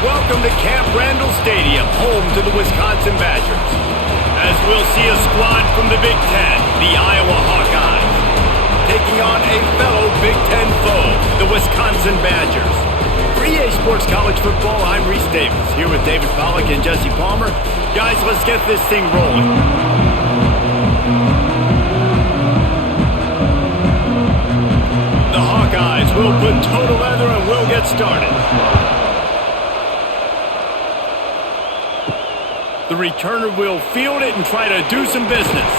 Welcome to Camp Randall Stadium, home to the Wisconsin Badgers. As we'll see a squad from the Big Ten, the Iowa Hawkeyes, taking on a fellow Big Ten foe, the Wisconsin Badgers. For EA Sports College Football, I'm Reese Davis, here with David Pollack and Jesse Palmer. Guys, let's get this thing rolling. The Hawkeyes will put total leather and we'll get started. The returner will field it and try to do some business.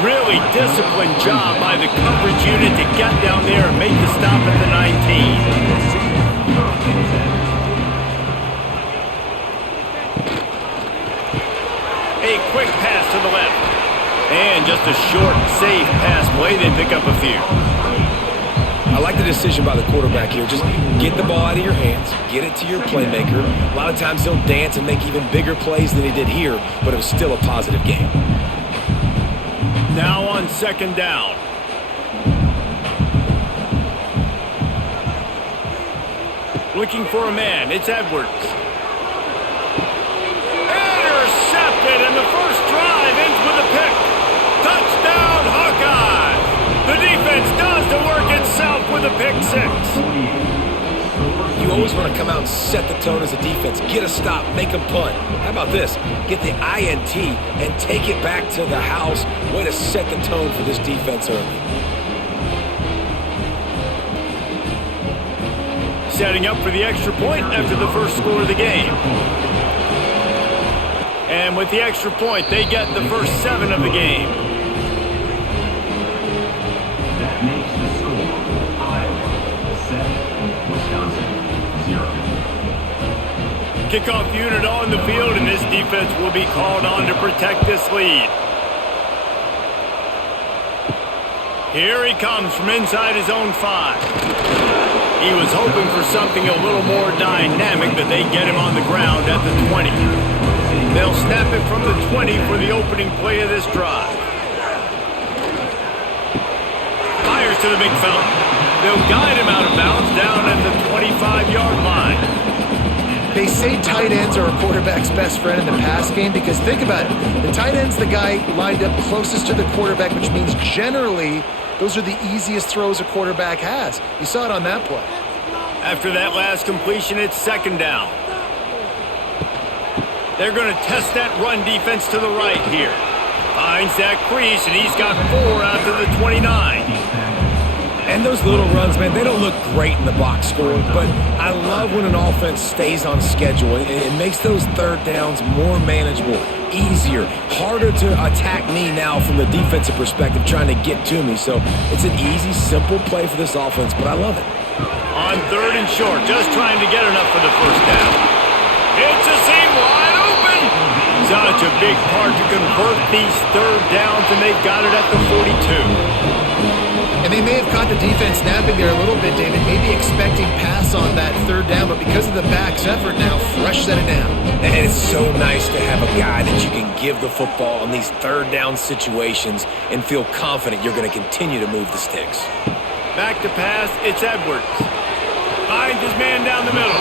Really disciplined job by the coverage unit to get down there and make the stop at the 19. A quick pass to the left. And just a short, safe pass play. They pick up a few. I like the decision by the quarterback here. Just get the ball out of your hands, get it to your playmaker. A lot of times he'll dance and make even bigger plays than he did here, but it was still a positive game. Now on second down. Looking for a man. It's Edwards. Intercepted, and the first drive ends with a pick. Touchdown, Hawkeyes! The defense does the work itself with a pick six. You always want to come out and set the tone as a defense. Get a stop, make a punt. How about this? Get the INT and take it back to the house. Way to set the tone for this defense early. Setting up for the extra point after the first score of the game. And with the extra point, they get the first 7 of the game. That makes the score Iowa 7, Wisconsin 0. Kickoff unit on the field, and this defense will be called on to protect this lead. Here he comes from inside his own 5. He was hoping for something a little more dynamic, but they get him on the ground at the 20. They'll snap it from the 20 for the opening play of this drive. Fires to the big fella. They'll guide him out of bounds down at the 25-yard line. They say tight ends are a quarterback's best friend in the pass game because think about it. The tight end's the guy lined up closest to the quarterback, which means generally those are the easiest throws a quarterback has. You saw it on that play. After that last completion, it's second down. They're going to test that run defense to the right here. Finds that crease, and he's got 4 out to the 29. And those little runs, man, they don't look great in the box score, but I love when an offense stays on schedule. It makes those third downs more manageable, easier, harder to attack me now from the defensive perspective trying to get to me. So it's an easy, simple play for this offense, but I love it. On third and short, just trying to get enough for the first down. It's a seam wide open. Such a big part to convert these third downs, and they've got it at the 42. And they may have caught the defense napping there a little bit, David, maybe expecting pass on that third down, but because of the back's effort now, fresh set it down. And it's so nice to have a guy that you can give the football in these third down situations and feel confident you're going to continue to move the sticks. Back to pass, it's Edwards. Finds his man down the middle.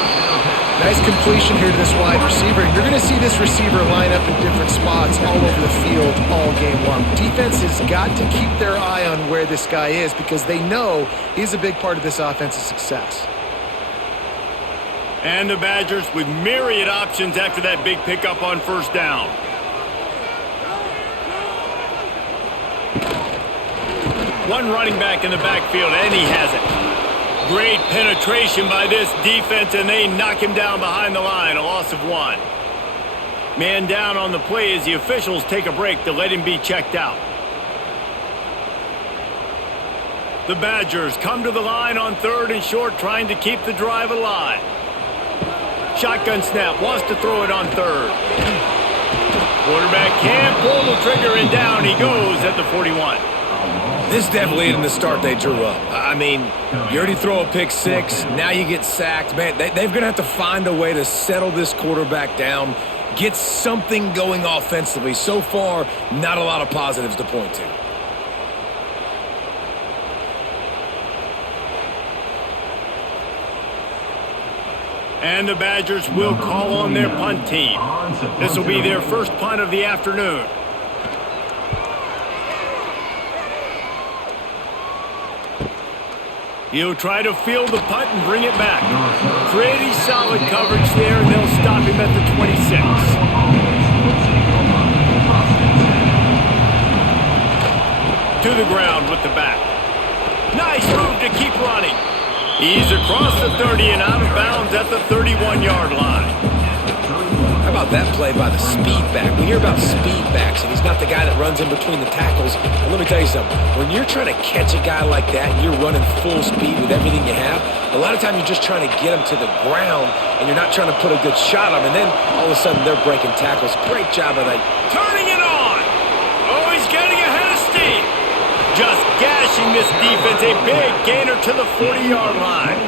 Nice completion here to this wide receiver. You're going to see this receiver line up in different spots all over the field all game long. Defense has got to keep their eye on where this guy is because they know he's a big part of this offense's success. And the Badgers with myriad options after that big pickup on first down. One running back in the backfield, and he has it. Great penetration by this defense, and they knock him down behind the line, a loss of 1. Man down on the play as the officials take a break to let him be checked out. The Badgers come to the line on third and short, trying to keep the drive alive. Shotgun snap, wants to throw it on third. Quarterback can't pull the trigger, and down he goes at the 41. This definitely isn't the start they drew up. I mean, you already throw a pick 6, now you get sacked. Man, they're going to have to find a way to settle this quarterback down, get something going offensively. So far, not a lot of positives to point to. And the Badgers will call on their punt team. This will be their first punt of the afternoon. He'll try to field the punt and bring it back. Pretty solid coverage there, and they'll stop him at the 26. To the ground with the back. Nice move to keep running. He's across the 30 and out of bounds at the 31-yard line. How about that play by the speed back? We hear about speed backs, and he's not the guy that runs in between the tackles. But let me tell you something. When you're trying to catch a guy like that and you're running full speed with everything you have, a lot of times you're just trying to get him to the ground, and you're not trying to put a good shot on him, and then all of a sudden they're breaking tackles. Great job of that. Turning it on. Oh, he's getting ahead of steam. Just gashing this defense, a big gainer to the 40-yard line.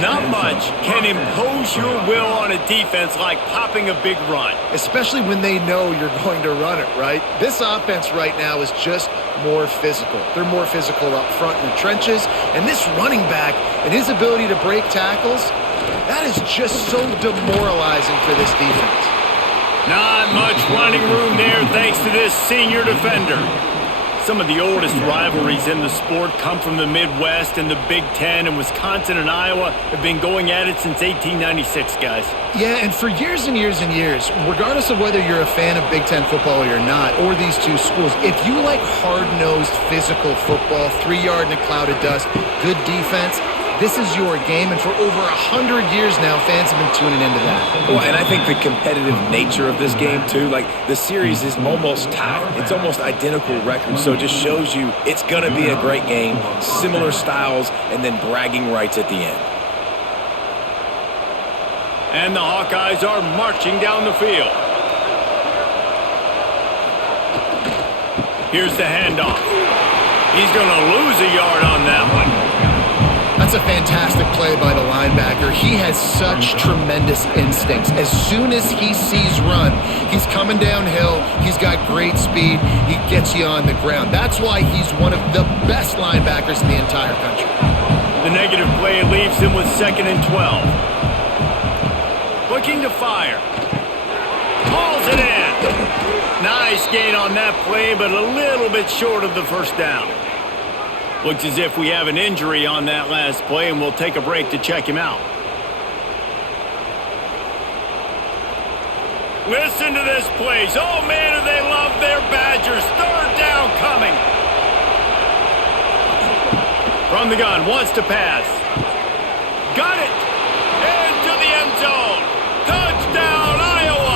Not much can impose your will on a defense like popping a big run. Especially when they know you're going to run it, right? This offense right now is just more physical. They're more physical up front in the trenches. And this running back and his ability to break tackles, that is just so demoralizing for this defense. Not much running room there thanks to this senior defender. Some of the oldest rivalries in the sport come from the Midwest, and the Big Ten, and Wisconsin and Iowa have been going at it since 1896, guys. Yeah, and for years and years and years, regardless of whether you're a fan of Big Ten football or you're not, or these two schools, if you like hard-nosed physical football, 3-yard in a cloud of dust, good defense, this is your game, and for over 100 years now, fans have been tuning into that. Well, and I think the competitive nature of this game, too, like the series is almost tied. It's almost identical records, so it just shows you it's going to be a great game, similar styles, and then bragging rights at the end. And the Hawkeyes are marching down the field. Here's the handoff. He's going to lose a yard on that one. That's a fantastic play by the linebacker. He has such tremendous instincts. As soon as he sees run, he's coming downhill. He's got great speed. He gets you on the ground. That's why he's one of the best linebackers in the entire country. The negative play leaves him with 2nd and 12. Looking to fire. Hauls it in. Nice gain on that play, but a little bit short of the first down. Looks as if we have an injury on that last play, and we'll take a break to check him out. Listen to this place. Oh, man, do they love their Badgers. 3rd down coming. From the gun, wants to pass. Got it. Into the end zone. Touchdown, Iowa.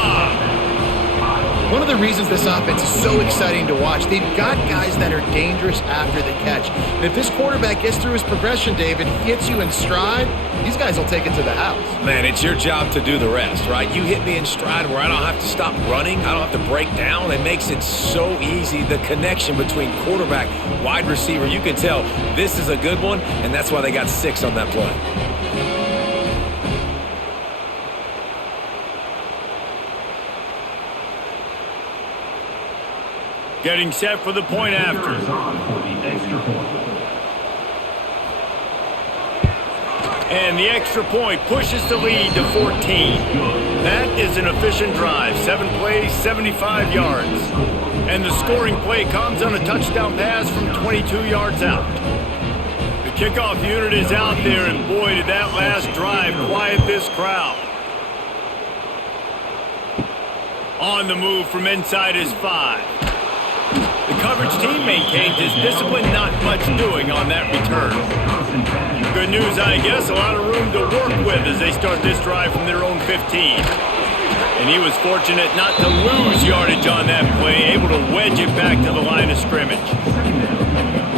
One of the reasons this offense is so exciting to watch, they've got guys that are dangerous after the catch. And if this quarterback gets through his progression, David, hits you in stride, these guys will take it to the house. Man, it's your job to do the rest, right? You hit me in stride where I don't have to stop running. I don't have to break down. It makes it so easy. The connection between quarterback, wide receiver, you can tell this is a good one, and that's why they got 6 on that play. Getting set for the point after. And the extra point pushes the lead to 14. That is an efficient drive. 7 plays, 75 yards. And the scoring play comes on a touchdown pass from 22 yards out. The kickoff unit is out there, and boy, did that last drive quiet this crowd. On the move from inside his 5. The coverage team maintains his discipline, not much doing on that return. Good news, I guess, a lot of room to work with as they start this drive from their own 15. And he was fortunate not to lose yardage on that play, able to wedge it back to the line of scrimmage.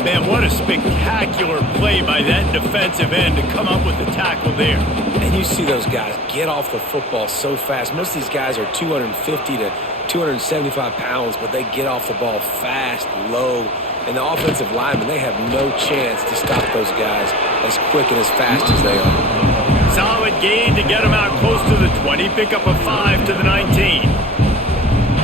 Man, what a spectacular play by that defensive end to come up with the tackle there. And you see those guys get off the football so fast. Most of these guys are 250 to 275 pounds, but they get off the ball fast, low. And the offensive linemen, they have no chance to stop those guys as quick and as fast as they are. Solid gain to get them out close to the 20. Pick up a 5 to the 19.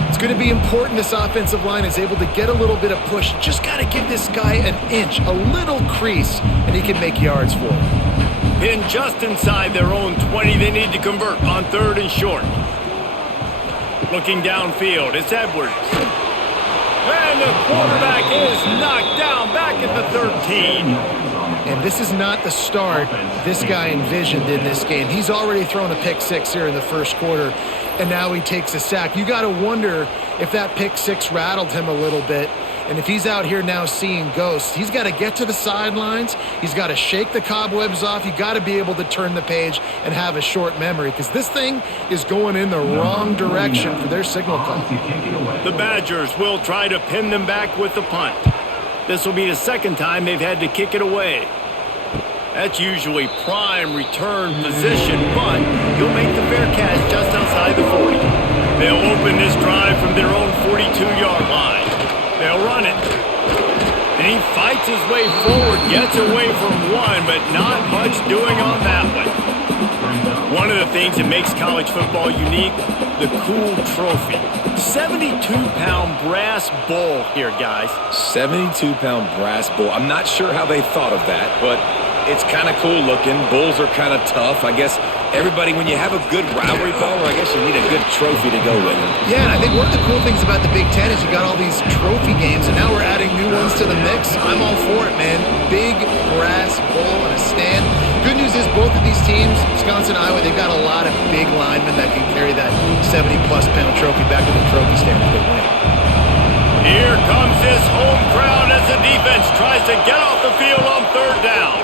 It's going to be important this offensive line is able to get a little bit of push. Just got to give this guy an inch, a little crease, and he can make yards for him. pinned just inside their own 20. They need to convert on 3rd and short. Looking downfield, it's Edwards. And the quarterback is knocked down back at the 13. And this is not the start this guy envisioned in this game. He's already thrown a pick six here in the first quarter, and now he takes a sack. You got to wonder if that pick six rattled him a little bit. And if he's out here now seeing ghosts, he's got to get to the sidelines. He's got to shake the cobwebs off. You got to be able to turn the page and have a short memory, because this thing is going in the wrong direction for their signal call. The Badgers will try to pin them back with the punt. This will be the second time they've had to kick it away. That's usually prime return position, but he'll make the fair catch just outside the 40. They'll open this drive from their own 42-yard line. They'll run it. And he fights his way forward, gets away from one, but not much doing on that one. One of the things that makes college football unique, the cool trophy. 72-pound brass bull here, guys. 72-pound brass bull. I'm not sure how they thought of that, but it's kind of cool looking. Bulls are kind of tough. I guess everybody, when you have a good rivalry ball, I guess you need a good trophy to go with it. Yeah, and I think one of the cool things about the Big Ten is you got all these trophy games, and now we're adding new ones to the mix. I'm all for it, man. Big brass bull and a stand. Good news is both of these teams, Wisconsin, Iowa, they've got a lot of big linemen that can carry that 70-plus pound trophy back to the trophy stand if they win. Here comes this home crowd as the defense tries to get off the field on 3rd down.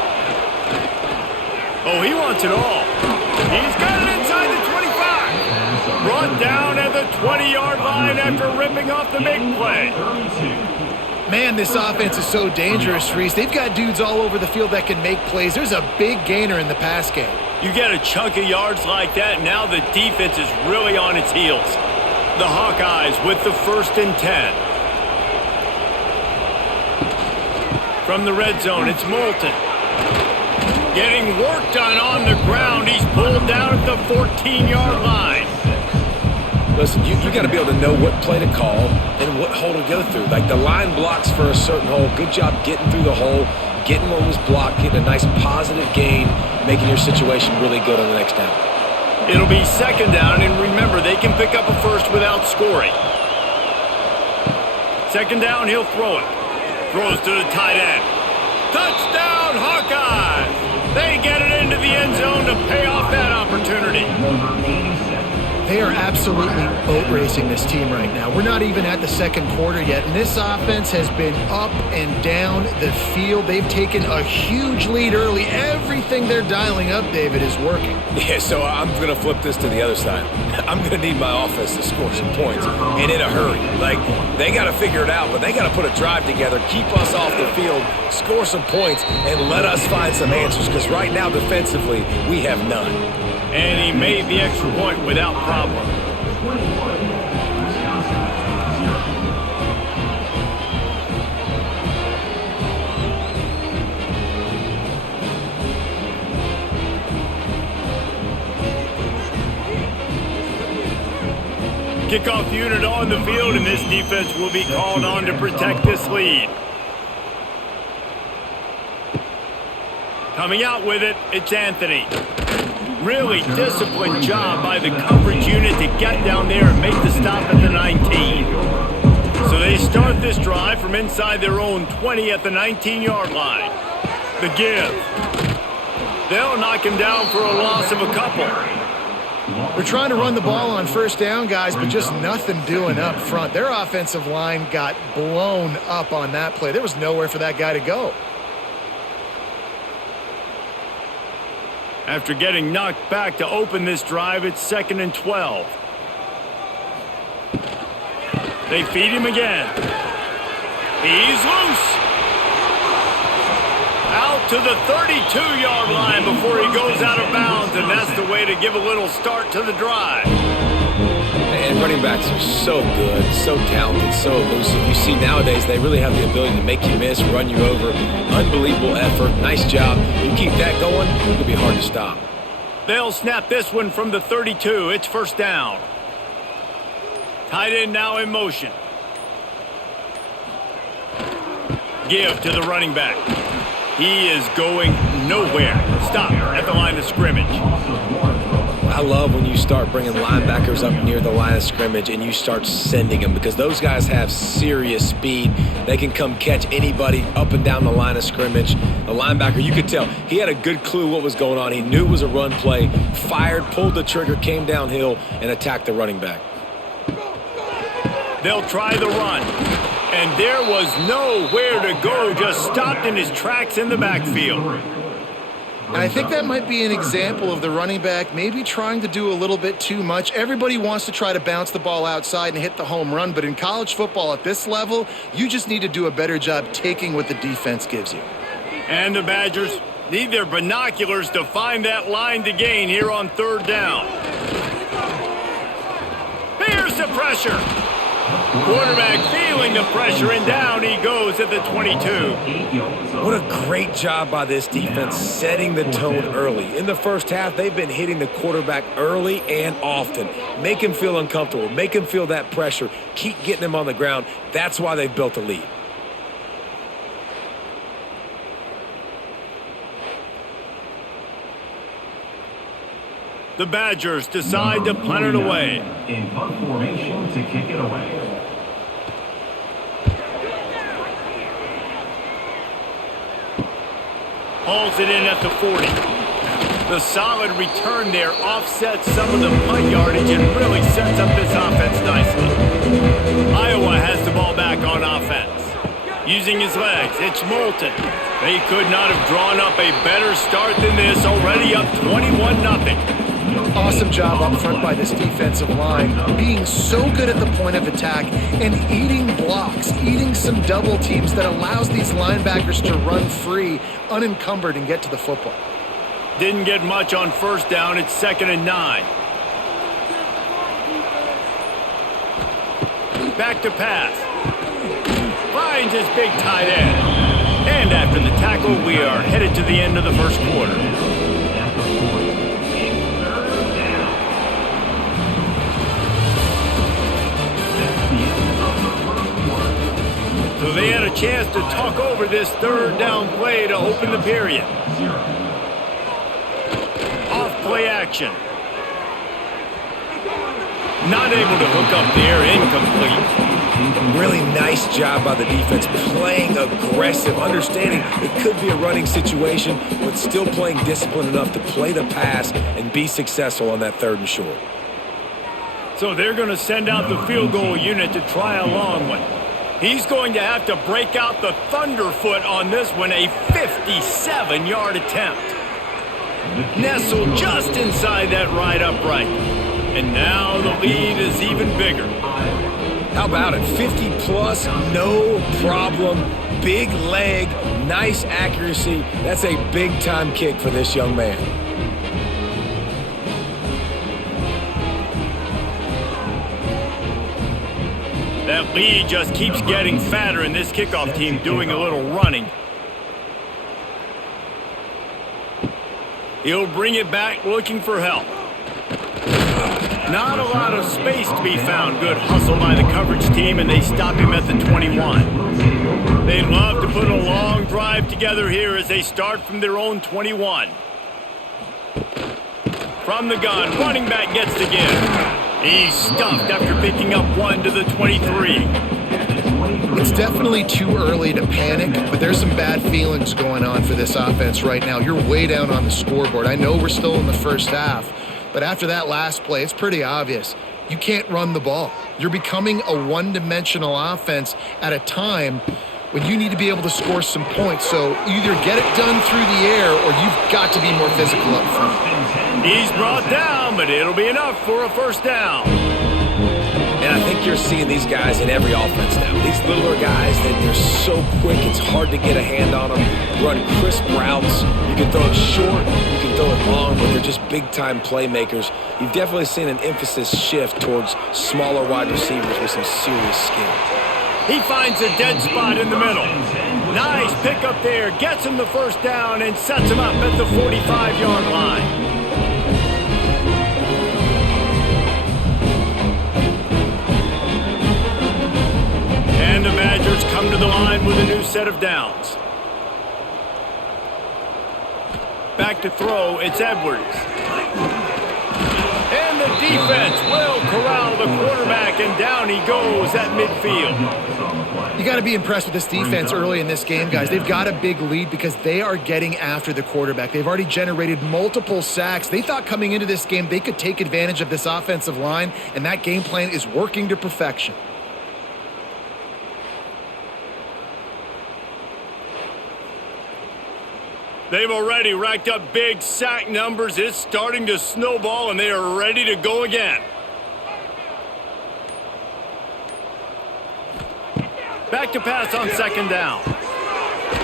Oh, he wants it all. He's got it inside the 25. Brought down at the 20-yard line after ripping off the big play. Man, this offense is so dangerous, Reese. They've got dudes all over the field that can make plays. There's a big gainer in the pass game. You get a chunk of yards like that, now the defense is really on its heels. The Hawkeyes with the 1st and 10. From the red zone, it's Moulton. Getting work done on the ground. He's pulled down at the 14-yard line. Listen, you got to be able to know what play to call and what hole to go through. Like the line blocks for a certain hole. Good job getting through the hole, getting what was blocked, getting a nice positive gain, making your situation really good on the next down. It'll be 2nd down, and remember, they can pick up a first without scoring. 2nd down, he'll throw it. Throws to the tight end. Touchdown, Hawkeyes! They get it into the end zone to pay off that opportunity. They are absolutely boat racing this team right now. We're not even at the second quarter yet, and this offense has been up and down the field. They've taken a huge lead early. Everything they're dialing up, David, is working. Yeah, so I'm going to flip this to the other side. I'm going to need my offense to score some points, and in a hurry. Like, they got to figure it out, but they got to put a drive together, keep us off the field, score some points, and let us find some answers, because right now, defensively, we have none. And he made the extra point without problem. Kickoff unit on the field, and this defense will be called on to protect this lead. Coming out with it, it's Anthony. Really disciplined job by the coverage unit to get down there and make the stop at the 19. So they start this drive from inside their own 20 at the 19-yard line. The give. They'll knock him down for a loss of a couple. They're trying to run the ball on 1st down, guys, but just nothing doing up front. Their offensive line got blown up on that play. There was nowhere for that guy to go. After getting knocked back to open this drive, it's 2nd and 12. They feed him again. He's loose. Out to the 32-yard line before he goes out of bounds, and that's the way to give a little start to the drive. And running backs are so good, so talented, so elusive. You see nowadays they really have the ability to make you miss, run you over. Unbelievable effort. Nice job. You keep that going, it'll be hard to stop. They'll snap this one from the 32. It's 1st down. Tight end now in motion. Give to the running back. He is going nowhere. Stop at the line of scrimmage. I love when you start bringing linebackers up near the line of scrimmage and you start sending them, because those guys have serious speed. They can come catch anybody up and down the line of scrimmage. The linebacker, you could tell, he had a good clue what was going on. He knew it was a run play, fired, pulled the trigger, came downhill, and attacked the running back. They'll try the run. And there was nowhere to go, just stopped in his tracks in the backfield. And I think that might be an example of the running back maybe trying to do a little bit too much. Everybody wants to try to bounce the ball outside and hit the home run, but in college football at this level, you just need to do a better job taking what the defense gives you. And the Badgers need their binoculars to find that line to gain here on third down. Here's the pressure. Quarterback feeling the pressure, and down he goes at the 22. What a great job by this defense setting the tone early. In the first half, they've been hitting the quarterback early and often. Make him feel uncomfortable. Make him feel that pressure. Keep getting him on the ground. That's why they've built a lead. The Badgers decide to punt it away. In punt formation to kick it away. Hauls it in at the 40. The solid return there offsets some of the punt yardage and really sets up this offense nicely. Iowa has the ball back on offense. Using his legs, it's Moulton. They could not have drawn up a better start than this, already up 21-0. Awesome job up front by this defensive line, being so good at the point of attack and eating blocks, eating some double teams that allows these linebackers to run free, unencumbered, and get to the football. Didn't get much on first down. It's 2nd and 9. Back to pass. Finds his big tight end. And after the tackle, we are headed to the end of the first quarter. So they had a chance to talk over this third down play to open the period. Off play action. Not able to hook up there, incomplete. Really nice job by the defense, playing aggressive, understanding it could be a running situation, but still playing disciplined enough to play the pass and be successful on that 3rd and short. So they're going to send out the field goal unit to try a long one. He's going to have to break out the Thunderfoot on this one, a 57-yard attempt. Nestled just inside that right upright. And now the lead is even bigger. How about it? 50-plus, no problem. Big leg, nice accuracy. That's a big-time kick for this young man. That lead just keeps getting fatter, and this kickoff team doing a little running. He'll bring it back looking for help. Not a lot of space to be found. Good hustle by the coverage team, and they stop him at the 21. They'd love to put a long drive together here as they start from their own 21. From the gun, running back gets the give. He's stuffed after picking up one to the 23. It's definitely too early to panic, but there's some bad feelings going on for this offense right now. You're way down on the scoreboard. I know we're still in the first half, but after that last play, it's pretty obvious. You can't run the ball. You're becoming a one-dimensional offense at a time when you need to be able to score some points. So either get it done through the air or you've got to be more physical up front. He's brought down, but it'll be enough for a first down. And I think you're seeing these guys in every offense now. These littler guys, they're so quick, it's hard to get a hand on them. Run crisp routes. You can throw it short, you can throw it long, but they're just big-time playmakers. You've definitely seen an emphasis shift towards smaller wide receivers with some serious skill. He finds a dead spot in the middle. Nice pickup there. Gets him the first down and sets him up at the 45-yard line. And the Badgers come to the line with a new set of downs. to throw. It's Edwards. And the defense will corral the quarterback, and down he goes at midfield. You got to be impressed with this defense early in this game, guys. They've got a big lead because they are getting after the quarterback. They've already generated multiple sacks. They thought coming into this game they could take advantage of this offensive line, and that game plan is working to perfection. They've already racked up big sack numbers. It's starting to snowball, and they are ready to go again. Back to pass on second down.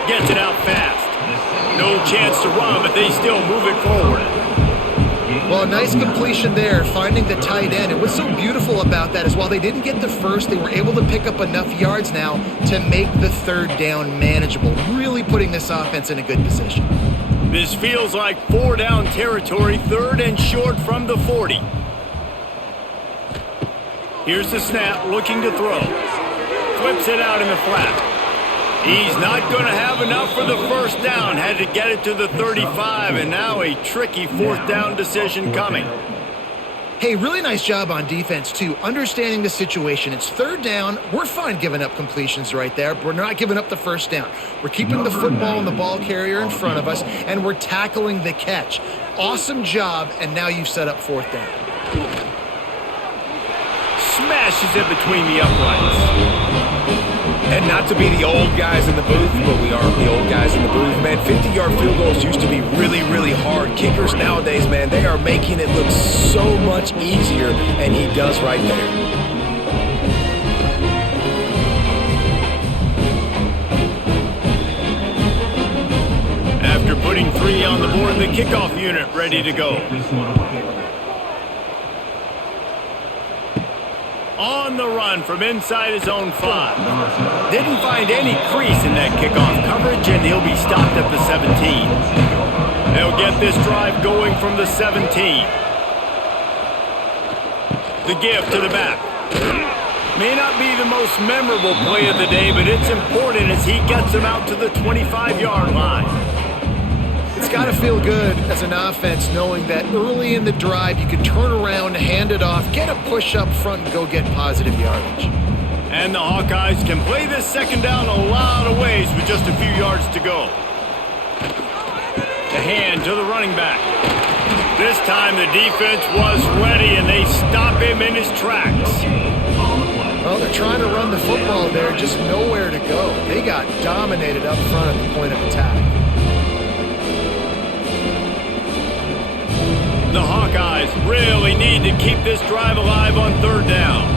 Gets it out fast. No chance to run, but they still move it forward. Well, a nice completion there, finding the tight end. And what's so beautiful about that is while they didn't get the first, they were able to pick up enough yards now to make the third down manageable, really putting this offense in a good position. This feels like 4-down territory, third and short from the 40. Here's the snap, looking to throw. Flips it out in the flat. He's not going to have enough for the first down. Had to get it to the 35, and now a tricky fourth down decision coming. Hey, really nice job on defense, too. Understanding the situation. It's third down. We're fine giving up completions right there. We're not giving up the first down. We're keeping the football and the ball carrier in front of us, and we're tackling the catch. Awesome job, and now you've set up fourth down. Smashes it between the uprights. And not to be the old guys in the booth, but we are the old guys in the booth, man. 50-yard field goals used to be really, really hard. Kickers nowadays, man, they are making it look so much easier, and he does right there. After putting 3 on the board, the kickoff unit ready to go. On the run from inside his own 5. Didn't find any crease in that kickoff coverage, and he'll be stopped at the 17. They'll get this drive going from the 17. The give to the back. May not be the most memorable play of the day, but it's important as he gets them out to the 25-yard line. It's got to feel good as an offense knowing that early in the drive you can turn around, hand it off, get a push up front, and go get positive yardage. And the Hawkeyes can play this second down a lot of ways with just a few yards to go. The hand to the running back. This time the defense was ready, and they stop him in his tracks. Well, they're trying to run the football there, just nowhere to go. They got dominated up front at the point of attack. The Hawkeyes really need to keep this drive alive on third down.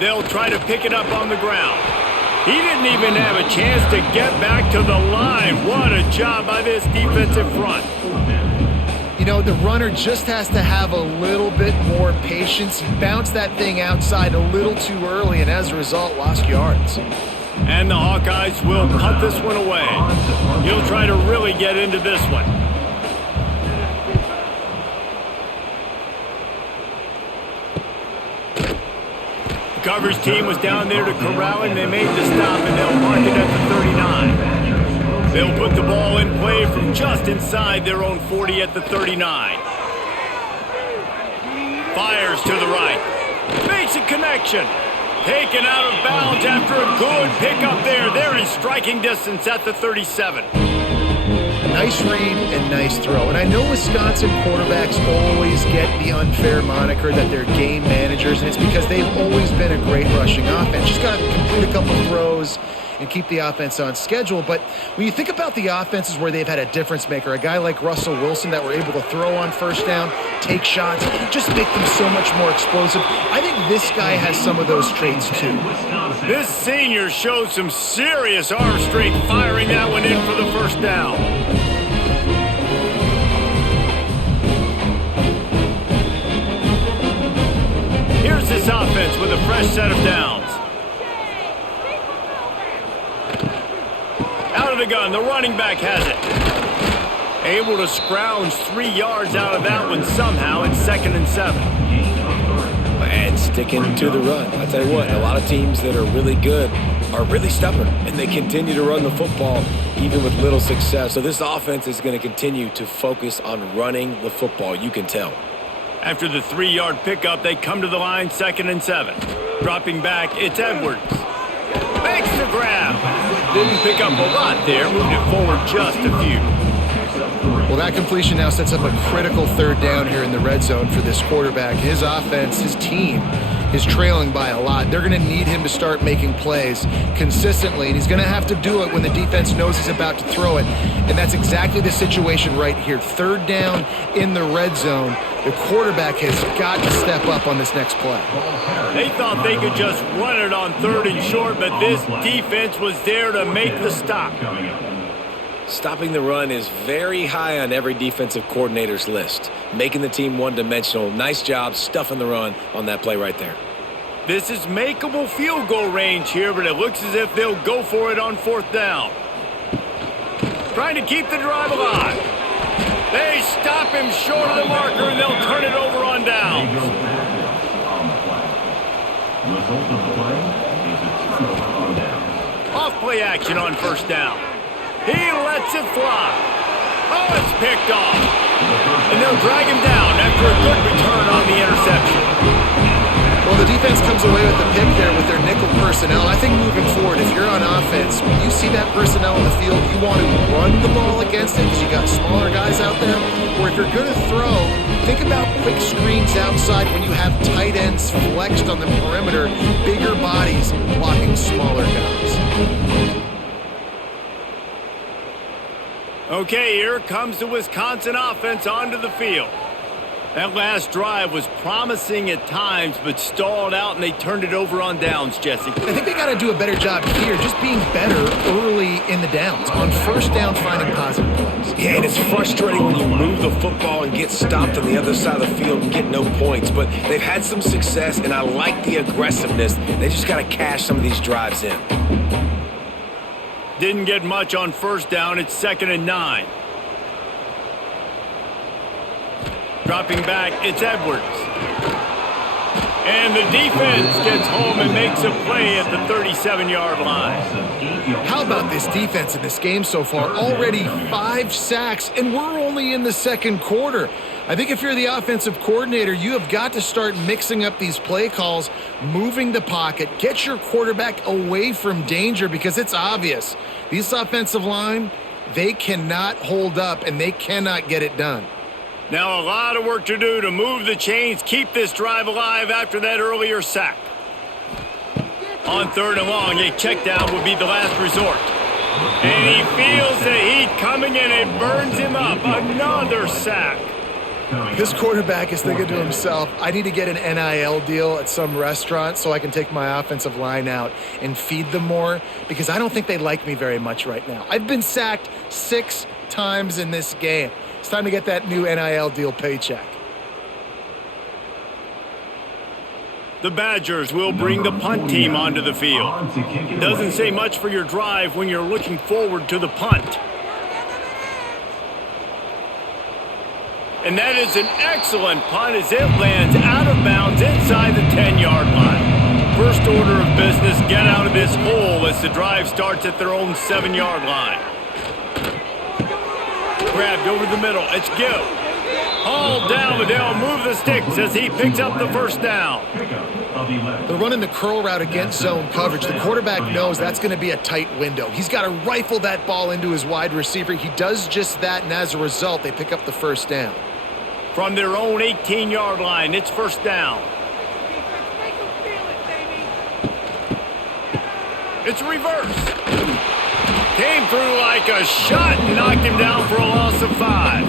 They'll try to pick it up on the ground. He didn't even have a chance to get back to the line. What a job by this defensive front. You know, the runner just has to have a little bit more patience. He bounced that thing outside a little too early, and as a result, lost yards. And the Hawkeyes will punt this one away. He'll try to really get into this one. The coverage team was down there to corral him. They made the stop, and they'll mark it at the 39. They'll put the ball in play from just inside their own 40 at the 39. Fires to the right. Makes a connection. Taken out of bounds after a good pickup there. They're in striking distance at the 37. Nice read and nice throw. And I know Wisconsin quarterbacks always get the unfair moniker that they're game managers, and it's because they've always been a great rushing offense. Just got to complete a couple throws and keep the offense on schedule. But when you think about the offenses where they've had a difference maker, a guy like Russell Wilson that were able to throw on first down, take shots, just make them so much more explosive. I think this guy has some of those traits too. This senior showed some serious arm strength firing that one in for the first down. Here's this offense with a fresh set of downs. Out of the gun, the running back has it. Able to scrounge 3 yards out of that one somehow. It's 2nd and 7. and sticking to the run. I tell you what, a lot of teams that are really good are really stubborn, and they continue to run the football even with little success. So this offense is going to continue to focus on running the football. You can tell. After the 3-yard pickup, they come to the line 2nd and 7. Dropping back, it's Edwards. Makes the grab. Didn't pick up a lot there, moved it forward just a few. Well, that completion now sets up a critical 3rd down here in the red zone for this quarterback. His offense, his team, is trailing by a lot. They're going to need him to start making plays consistently, and he's going to have to do it when the defense knows he's about to throw it. And that's exactly the situation right here. 3rd down in the red zone. The quarterback has got to step up on this next play. They thought they could just run it on 3rd and short, but this defense was there to make the stop. Stopping the run is very high on every defensive coordinator's list. Making the team one-dimensional. Nice job stuffing the run on that play right there. This is makeable field goal range here, but it looks as if they'll go for it on 4th down. Trying to keep the drive alive. They stop him short of the marker, and they'll turn it over on downs. Off-play action on 1st down. He lets it fly. Oh, it's picked off. And they'll drag him down after a good return on the interception. Well, the defense comes away with the pick there with their nickel personnel. I think moving forward, if you're on offense, when you see that personnel in the field, you want to run the ball against it because you got smaller guys out there. Or if you're going to throw, think about quick screens outside when you have tight ends flexed on the perimeter, bigger bodies blocking smaller guys. Okay, here comes the Wisconsin offense onto the field. That last drive was promising at times, but stalled out, and they turned it over on downs, Jesse. I think they got to do a better job here, just being better early in the downs. On 1st down, finding positive plays. Yeah, and it's frustrating when you move the football and get stopped on the other side of the field and get no points. But they've had some success, and I like the aggressiveness. They just got to cash some of these drives in. Didn't get much on 1st down. It's 2nd and 9. Dropping back, it's Edwards. And the defense gets home and makes a play at the 37-yard line. How about this defense in this game so far? Already 5 sacks, and we're only in the 2nd quarter. I think if you're the offensive coordinator, you have got to start mixing up these play calls, moving the pocket, get your quarterback away from danger because it's obvious. These offensive line, they cannot hold up, and they cannot get it done. Now a lot of work to do to move the chains, keep this drive alive after that earlier sack. On 3rd and long, a check down would be the last resort. And he feels the heat coming and it burns him up. Another sack. This quarterback is thinking to himself, I need to get an NIL deal at some restaurant so I can take my offensive line out and feed them more because I don't think they like me very much right now. I've been sacked 6 times in this game. It's time to get that new NIL deal paycheck. The Badgers will bring the punt team onto the field. Doesn't say much for your drive when you're looking forward to the punt. And that is an excellent punt as it lands out of bounds inside the 10-yard line. First order of business, get out of this hole as the drive starts at their own 7-yard line. Grabbed over the middle. It's Gill. Hauled down, but they'll move the sticks as he picks up the 1st down. They're running the curl route against zone coverage. The quarterback knows that's going to be a tight window. He's got to rifle that ball into his wide receiver. He does just that, and as a result, they pick up the 1st down. From their own 18-yard line, it's 1st down. It's reverse. Came through like a shot and knocked him down for a loss of 5.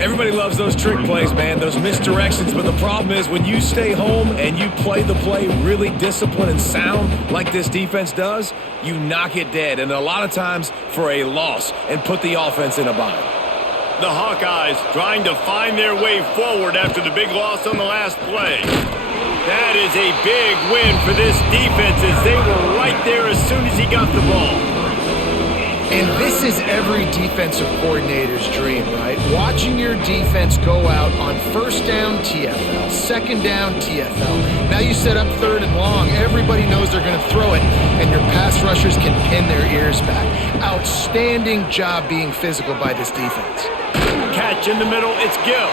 Everybody loves those trick plays, man, those misdirections, but the problem is when you stay home and you play the play really disciplined and sound like this defense does, you knock it dead, and a lot of times for a loss, and put the offense in a bind. The Hawkeyes trying to find their way forward after the big loss on the last play. That is a big win for this defense as they were right there as soon as he got the ball. And this is every defensive coordinator's dream, right? Watching your defense go out on first down, TFL, second down, TFL. Now you set up third and long. Everybody knows they're going to throw it, and your pass rushers can pin their ears back. Outstanding job being physical by this defense. Catch in the middle, it's Gill.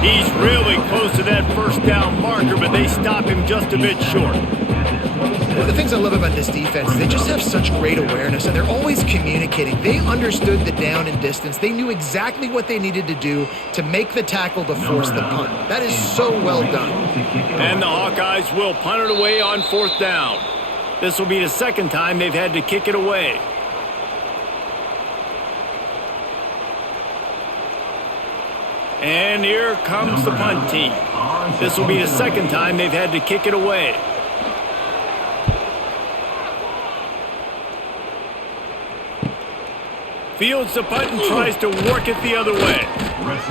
He's really close to that first down marker, but they stop him just a bit short. One of the things I love about this defense is they just have such great awareness, and they're always communicating. They understood the down and distance. They knew exactly what they needed to do to make the tackle to force the punt. That is so well done. And the Hawkeyes will punt it away on fourth down. This will be the second time they've had to kick it away. And here comes the punt team. This will be the second time they've had to kick it away. Fields the punt and tries to work it the other way.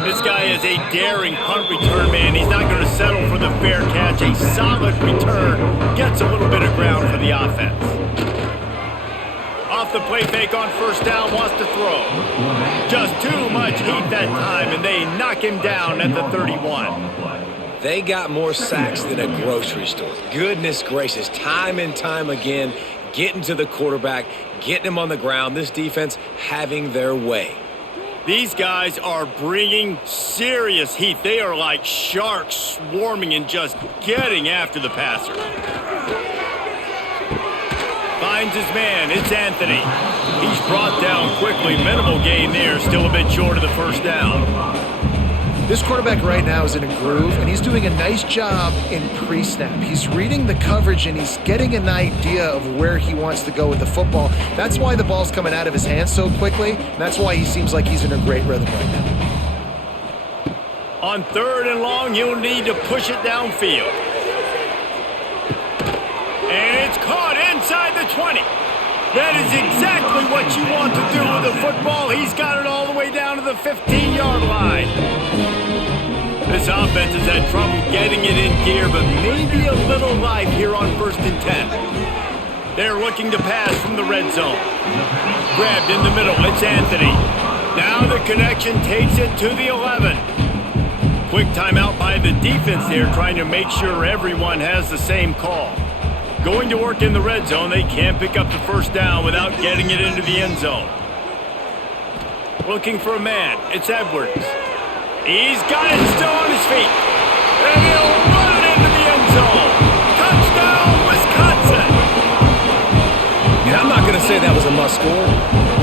This guy is a daring punt return man. He's not going to settle for the fair catch. A solid return. Gets a little bit of ground for the offense. Off the play fake on first down, wants to throw. Just too much heat that time, and they knock him down at the 31. They got more sacks than a grocery store. Goodness gracious, time and time again, getting to the quarterback, getting him on the ground. This defense having their way. These guys are bringing serious heat. They are like sharks swarming and just getting after the passer. Finds his man. It's Anthony. He's brought down quickly. Minimal gain there. Still a bit short of the first down. This quarterback right now is in a groove, and he's doing a nice job in pre-snap. He's reading the coverage, and he's getting an idea of where he wants to go with the football. That's why the ball's coming out of his hands so quickly, and that's why he seems like he's in a great rhythm right now. On third and long, you'll need to push it downfield. And it's caught inside the 20. That is exactly what you want to do with the football. He's got it all the way down to the 15-yard line. This offense has had trouble getting it in gear, but maybe a little life here on 1st and 10. They're looking to pass from the red zone. Grabbed in the middle, it's Anthony. Now the connection takes it to the 11. Quick timeout by the defense there, trying to make sure everyone has the same call. Going to work in the red zone, they can't pick up the first down without getting it into the end zone. Looking for a man, it's Edwards. He's got it still on his feet. And he'll run it into the end zone. Touchdown, Wisconsin! And I'm not going to say that was a must score,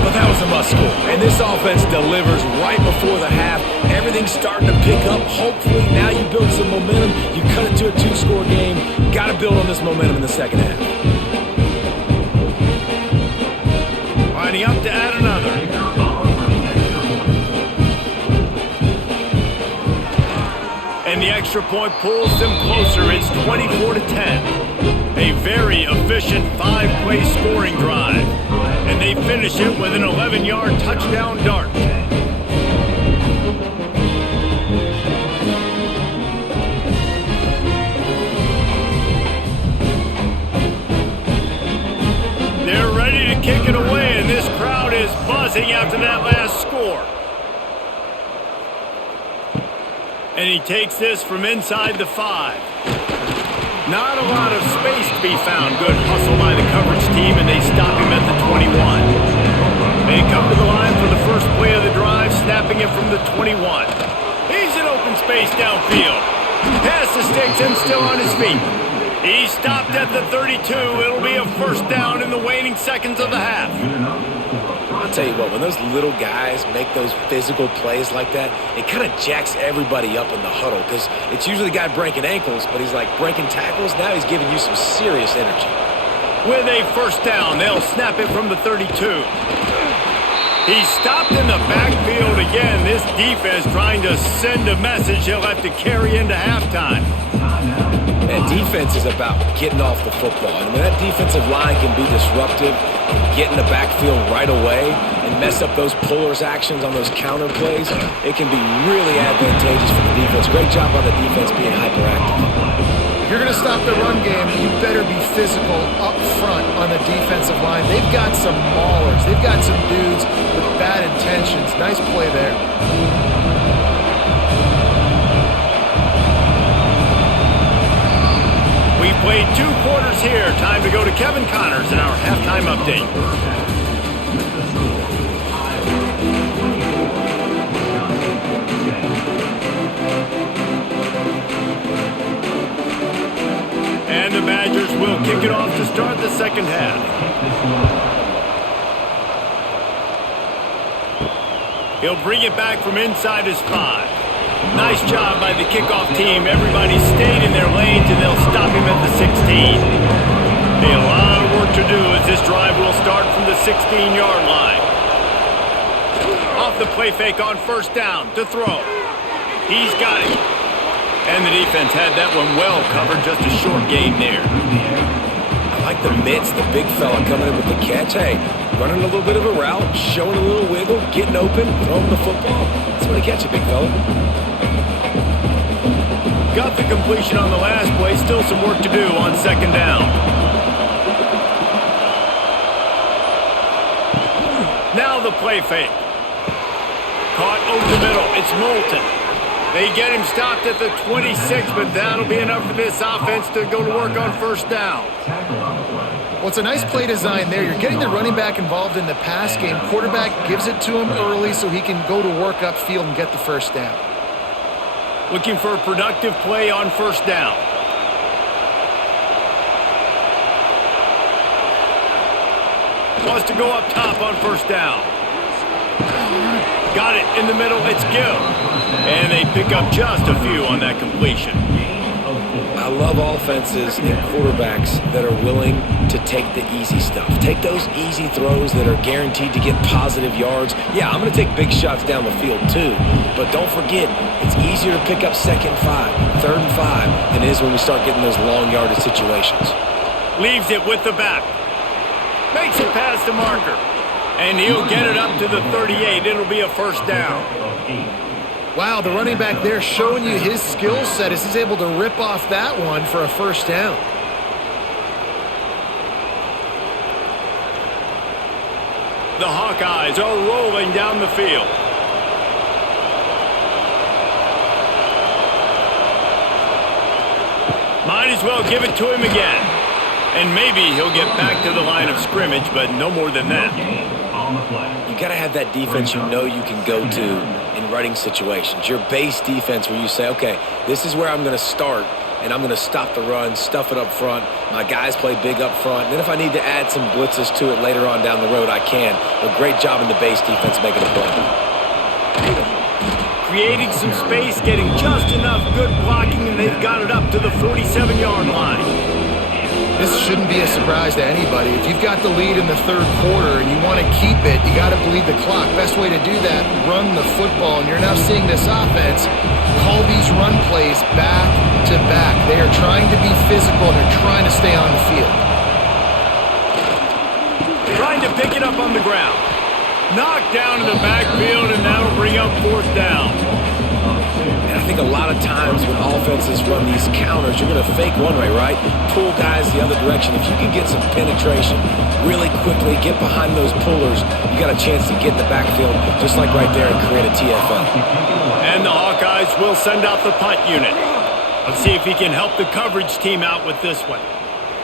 but that was a must score. And this offense delivers right before the half. Everything's starting to pick up. Hopefully now you build some momentum. You cut it to a 2-score game. Got to build on this momentum in the second half. Lining up to add another. And the extra point pulls them closer. It's 24-10. A very efficient 5-play scoring drive. And they finish it with an 11-yard touchdown dart. They're ready to kick it away, and this crowd is buzzing after that last score. And he takes this from inside the 5. Not a lot of space to be found. Good hustle by the coverage team, and they stop him at the 21. They come to the line for the first play of the drive, snapping it from the 21. He's in open space downfield. Pass the sticks and still on his feet. He stopped at the 32. It'll be a first down in the waning seconds of the half. I'll tell you what, when those little guys make those physical plays like that, it kind of jacks everybody up in the huddle because it's usually the guy breaking ankles, but he's like breaking tackles. Now he's giving you some serious energy. With a first down, they'll snap it from the 32. He's stopped in the backfield again. This defense trying to send a message he'll have to carry into halftime. And defense is about getting off the football. And when that defensive line can be disruptive and get in the backfield right away and mess up those pullers actions on those counter plays, it can be really advantageous for the defense. Great job on the defense being hyperactive. You're going to stop the run game, you better be physical up front on the defensive line. They've got some maulers. They've got some dudes with bad intentions. Nice play there. We played 2 quarters here. Time to go to Kevin Connors in our halftime update. And the Badgers will kick it off to start the second half. He'll bring it back from inside his 5. Nice job by the kickoff team. Everybody stayed in their lanes, and they'll stop him at the 16. A lot of work to do as this drive will start from the 16-yard line. Off the play fake on first down to throw. He's got it. And the defense had that one well covered, just a short gain there. I like the mitts, the big fella coming in with the catch. Hey, running a little bit of a route, showing a little wiggle, getting open, throwing the football. That's when he catch it, big fella. Got the completion on the last play. Still some work to do on second down. Now the play fake. Caught over the middle. It's Moulton. They get him stopped at the 26, but that'll be enough for this offense to go to work on first down. Well, it's a nice play design there. You're getting the running back involved in the pass game. Quarterback gives it to him early so he can go to work upfield and get the first down. Looking for a productive play on first down. Wants to go up top on first down. Got it in the middle. It's Gill. And they pick up just a few on that completion. I love offenses and quarterbacks that are willing to take the easy stuff. Take those easy throws that are guaranteed to get positive yards. Yeah, I'm going to take big shots down the field too. But don't forget, it's easier to pick up 2nd and 5, 3rd and 5 than it is when we start getting those long yardage situations. Leaves it with the back. Makes it past the marker. And he'll get it up to the 38. It'll be a first down. Wow, the running back there showing you his skill set as he's able to rip off that one for a first down. The Hawkeyes are rolling down the field. Might as well give it to him again. And maybe he'll get back to the line of scrimmage, but no more than that. You got to have that defense you know you can go to in running situations. Your base defense where you say, okay, this is where I'm going to start, and I'm going to stop the run, stuff it up front. My guys play big up front. And then if I need to add some blitzes to it later on down the road, I can. But great job in the base defense making a play. Creating some space, getting just enough good blocking, and they've got it up to the 47-yard line. This shouldn't be a surprise to anybody. If you've got the lead in the 3rd quarter and you want to keep it, you got to bleed the clock. Best way to do that, run the football. And you're now seeing this offense call these run plays back to back. They are trying to be physical and they're trying to stay on the field. Trying to pick it up on the ground. Knocked down in the backfield, and that'll bring up 4th down. And I think a lot of times when offenses run these counters, you're going to fake one way, right? Pull guys the other direction. If you can get some penetration really quickly, get behind those pullers, you got a chance to get in the backfield just like right there and create a TFL. And the Hawkeyes will send out the punt unit. Let's see if he can help the coverage team out with this one.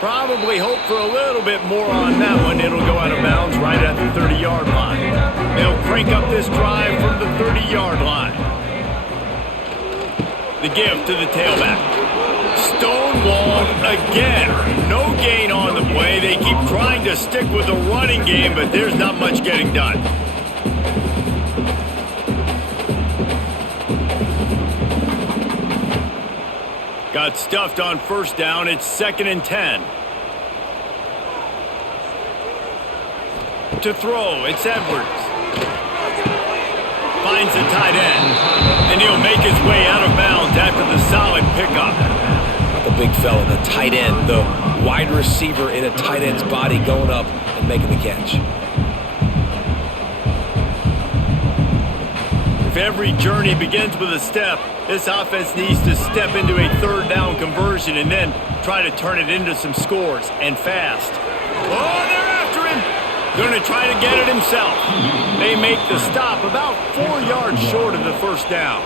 Probably hope for a little bit more on that one. It'll go out of bounds right at the 30-yard line. They'll crank up this drive from the 30-yard line. The give to the tailback. Stonewalled again. No gain on the play. They keep trying to stick with the running game, but there's not much getting done. Got stuffed on first down. It's 2nd and 10. To throw, it's Edwards. Finds the tight end. And he'll make his way out of bounds after the solid pickup. The big fella, the tight end, the wide receiver in a tight end's body going up and making the catch. If every journey begins with a step, this offense needs to step into a third down conversion and then try to turn it into some scores, and fast. Oh, they're after him. Going to try to get it himself. They make the stop about 4 yards short of the first down.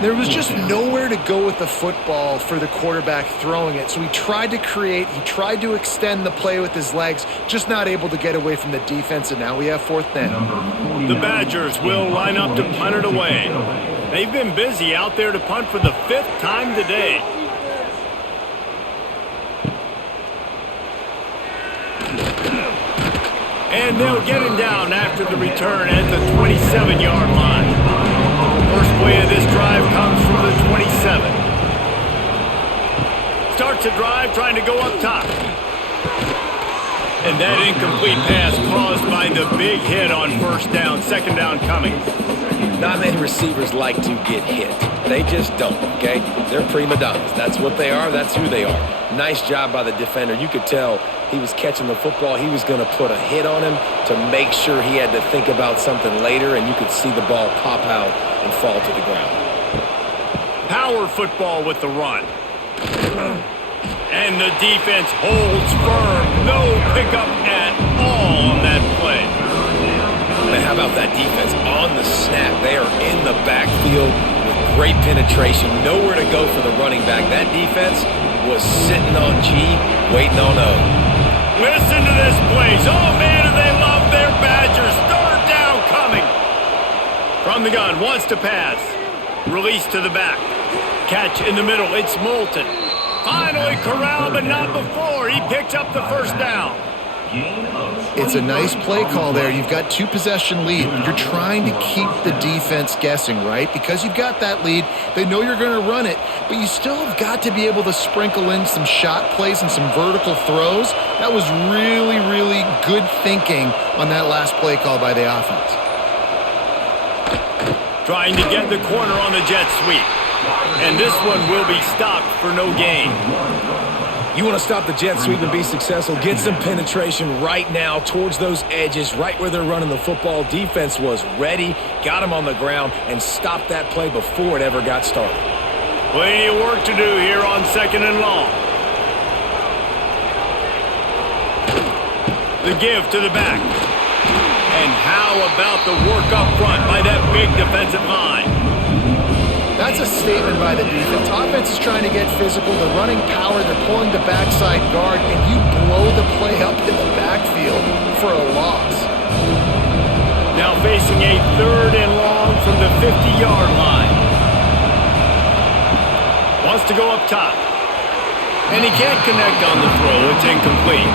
There was just nowhere to go with the football for the quarterback throwing it. So he tried to create, he tried to extend the play with his legs, just not able to get away from the defense, and now we have fourth down. The Badgers will line up to punt it away. They've been busy out there to punt for the 5th time today. And they'll get him down after the return at the 27-yard line. The first play of this drive comes from the 27. Starts the drive trying to go up top. And that incomplete pass caused by the big hit on first down. Second down coming. Not many receivers like to get hit. They just don't, okay? They're prima donnas. That's what they are. That's who they are. Nice job by the defender. You could tell he was catching the football. He was going to put a hit on him to make sure he had to think about something later, and you could see the ball pop out and fall to the ground. Power football with the run. And the defense holds firm. No pickup at all on that play. Man, how about that defense on the snap? They are in the backfield with great penetration. Nowhere to go for the running back. That defense was sitting on G, waiting on O. Listen to this place. Oh, man, do they love their Badgers. Third down coming. From the gun, wants to pass. Release to the back. Catch in the middle. It's Moulton. Finally corralled, but not before. He picks up the first down. It's a nice play call there. You've got 2-possession lead. You're trying to keep the defense guessing, right? Because you've got that lead, they know you're going to run it, but you still have got to be able to sprinkle in some shot plays and some vertical throws. That was really, really good thinking on that last play call by the offense. Trying to get the corner on the jet sweep. And this one will be stopped for no gain. You want to stop the jet sweep and be successful, get some penetration right now towards those edges, right where they're running the football. Defense was ready, got him on the ground, and stopped that play before it ever got started. Plenty of work to do here on second and long. The give to the back. And how about the work up front by that big defensive line? That's a statement by the defense. Offense is trying to get physical. They're running power. They're pulling the backside guard, and you blow the play up in the backfield for a loss. Now facing a third and long from the 50-yard line. Wants to go up top. And he can't connect on the throw. It's incomplete.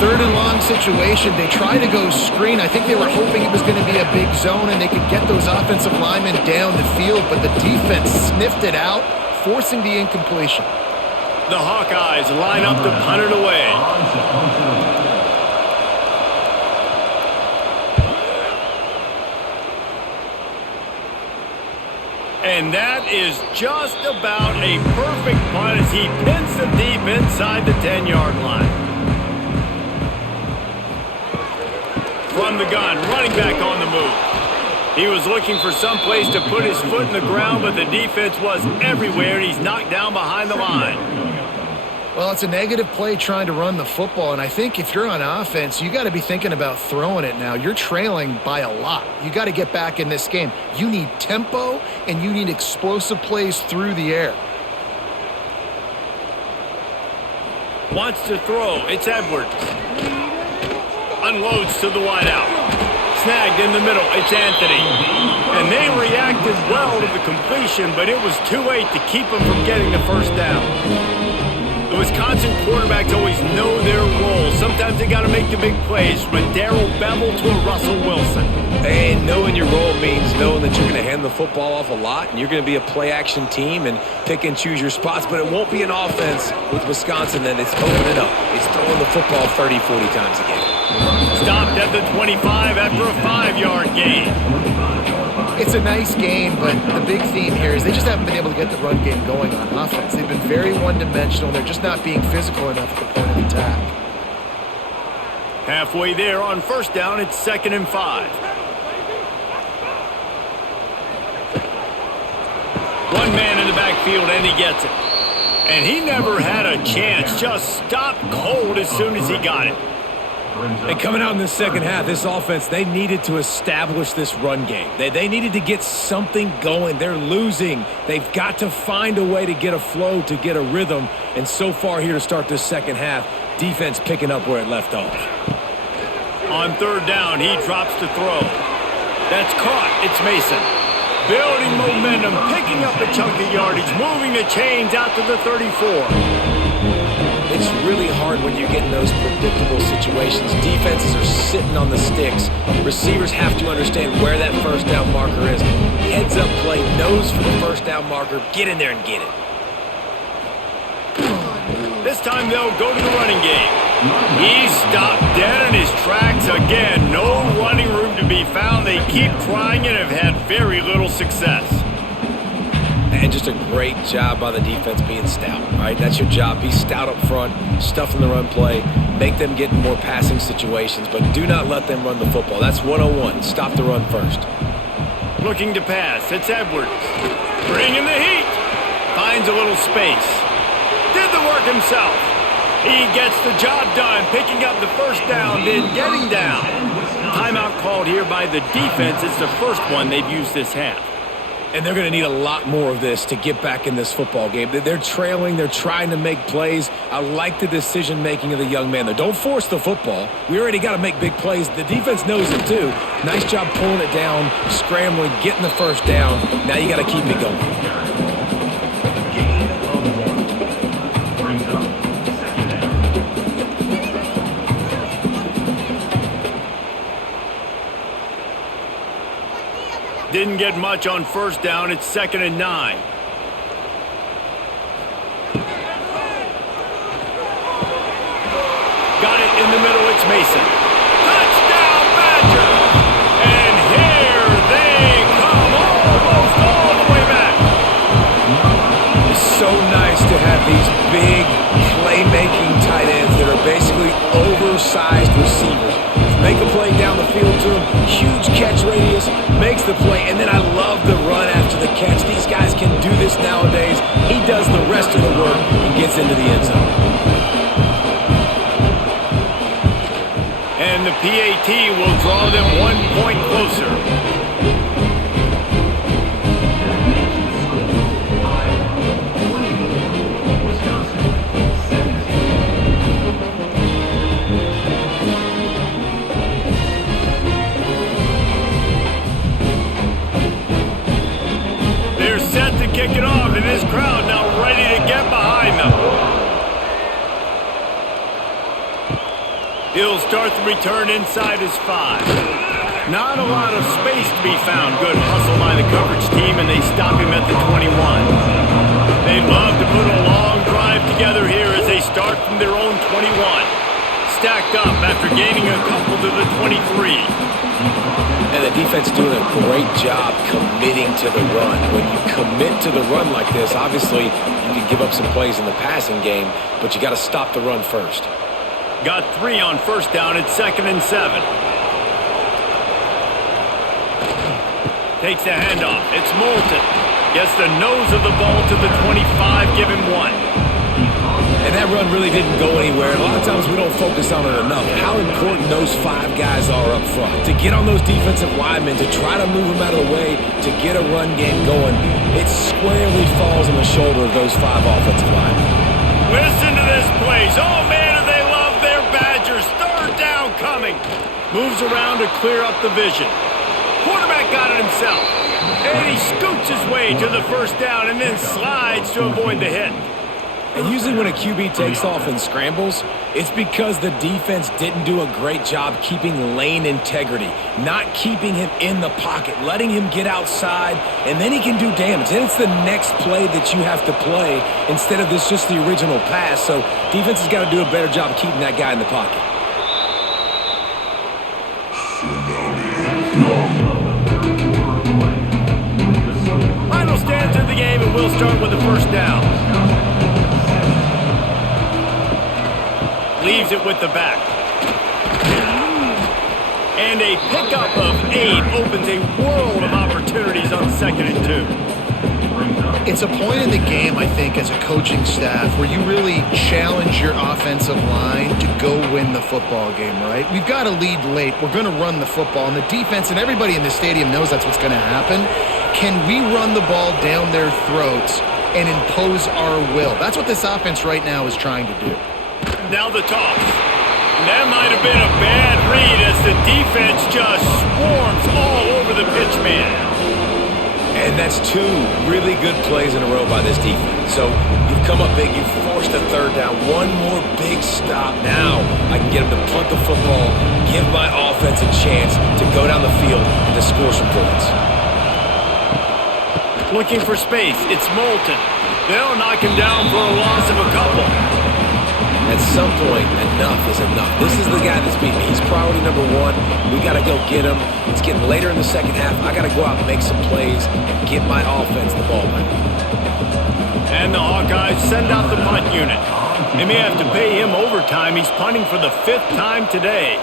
Third and long situation. They try to go screen. I think they were hoping it was going to be a big zone and they could get those offensive linemen down the field, but the defense sniffed it out, forcing the incompletion. The Hawkeyes line up to punt it away. And that is just about a perfect punt as he pins them deep inside the 10-yard line. From the gun, running back on the move. He was looking for some place to put his foot in the ground, but the defense was everywhere, and he's knocked down behind the line. Well, it's a negative play trying to run the football, and I think if you're on offense, you got to be thinking about throwing it now. You're trailing by a lot. You got to get back in this game. You need tempo, and you need explosive plays through the air. Wants to throw. It's Edwards. Unloads to the wideout. Snagged in the middle. It's Anthony. And they reacted well to the completion, but it was too late to keep them from getting the first down. The Wisconsin quarterbacks always know their role. Sometimes they got to make the big plays, from a Darrell Bevell to a Russell Wilson. And knowing your role means knowing that you're going to hand the football off a lot, and you're going to be a play-action team and pick and choose your spots, but it won't be an offense with Wisconsin that it's opening up. It's throwing the football 30, 40 times a game. Stopped at the 25 after a 5-yard gain. It's a nice game, but the big theme here is they just haven't been able to get the run game going on offense. They've been very one-dimensional. They're just not being physical enough at the point of attack. Halfway there on first down, it's 2nd and 5. One man in the backfield, and he gets it. And he never had a chance. Just stopped cold as soon as he got it. And coming out in the second half, this offense, they needed to establish this run game. They needed to get something going. They're losing. They've got to find a way to get a flow, to get a rhythm. And so far here to start this second half, defense picking up where it left off. On third down, he drops to throw. That's caught. It's Mason. Building momentum, picking up a chunk of yardage, moving the chains out to the 34. It's really hard when you get in those predictable situations. Defenses are sitting on the sticks. Receivers have to understand where that first down marker is. Heads up play, nose for the first down marker. Get in there and get it. This time they'll go to the running game. He's stopped dead in his tracks again. No running room to be found. They keep trying and have had very little success. And just a great job by the defense being stout, right? That's your job. Be stout up front, stuff in the run play, make them get in more passing situations, but do not let them run the football. That's 101. Stop the run first. Looking to pass. It's Edwards. Bringing the heat. Finds a little space. Did the work himself. He gets the job done, picking up the first down, then getting down. Timeout called here by the defense. It's the first one they've used this half. And they're going to need a lot more of this to get back in this football game. They're trailing. They're trying to make plays. I like the decision-making of the young man, though. Don't force the football. We already got to make big plays. The defense knows it, too. Nice job pulling it down, scrambling, getting the first down. Now you got to keep it going. Didn't get much on first down. It's 2nd and 9. Got it in the middle. It's Mason. Touchdown, Badgers! And here they come, almost all the way back. It's so nice to have these big playmaking tight ends that are basically oversized receivers. Make a play down the field to him. Huge catch radius. Makes the play. And then I love the run after the catch. These guys can do this nowadays. He does the rest of the work and gets into the end zone. And the PAT will draw them 1 point closer. Kick it off, and this crowd now ready to get behind them. He'll start the return inside his 5. Not a lot of space to be found. Good hustle by the coverage team, and they stop him at the 21. They love to put a long drive together here as they start from their own 21. Stacked up after gaining a couple to the 23. And the defense doing a great job committing to the run. When you commit to the run like this, obviously you can give up some plays in the passing game, but you got to stop the run first. Got 3 on first down. It's 2nd and 7. Takes the handoff. It's Moulton. Gets the nose of the ball to the 25. Give him 1. And that run really didn't go anywhere. A lot of times we don't focus on it enough. How important those 5 guys are up front. To get on those defensive linemen, to try to move them out of the way, to get a run game going, it squarely falls on the shoulder of those 5 offensive linemen. Listen to this place. Oh, man, do they love their Badgers. Third down coming. Moves around to clear up the vision. Quarterback got it himself. And he scoots his way to the first down and then slides to avoid the hit. And usually when a QB takes off and scrambles, it's because the defense didn't do a great job keeping lane integrity, not keeping him in the pocket, letting him get outside, and then he can do damage. Then it's the next play that you have to play instead of this just the original pass. So defense has got to do a better job of keeping that guy in the pocket. Final stands in the game, and we'll start with the first down. Leaves it with the back. And a pickup of 8 opens a world of opportunities on 2nd and 2. It's a point in the game, I think, as a coaching staff where you really challenge your offensive line to go win the football game, right? We've got to lead late. We're going to run the football. And the defense and everybody in the stadium knows that's what's going to happen. Can we run the ball down their throats and impose our will? That's what this offense right now is trying to do. Now the toss. That might have been a bad read as the defense just swarms all over the pitch man. And that's two really good plays in a row by this defense. So you've come up big, you've forced a third down. One more big stop. Now I can get them to punt the football, give my offense a chance to go down the field and to score some points. Looking for space. It's Moulton. They'll knock him down for a loss of a couple. At some point, enough is enough. This is the guy that's beating me. He's priority number one. We got to go get him. It's getting later in the second half. I got to go out and make some plays and get my offense the ball back. And the Hawkeyes send out the punt unit. They may have to pay him overtime. He's punting for the 5th time today.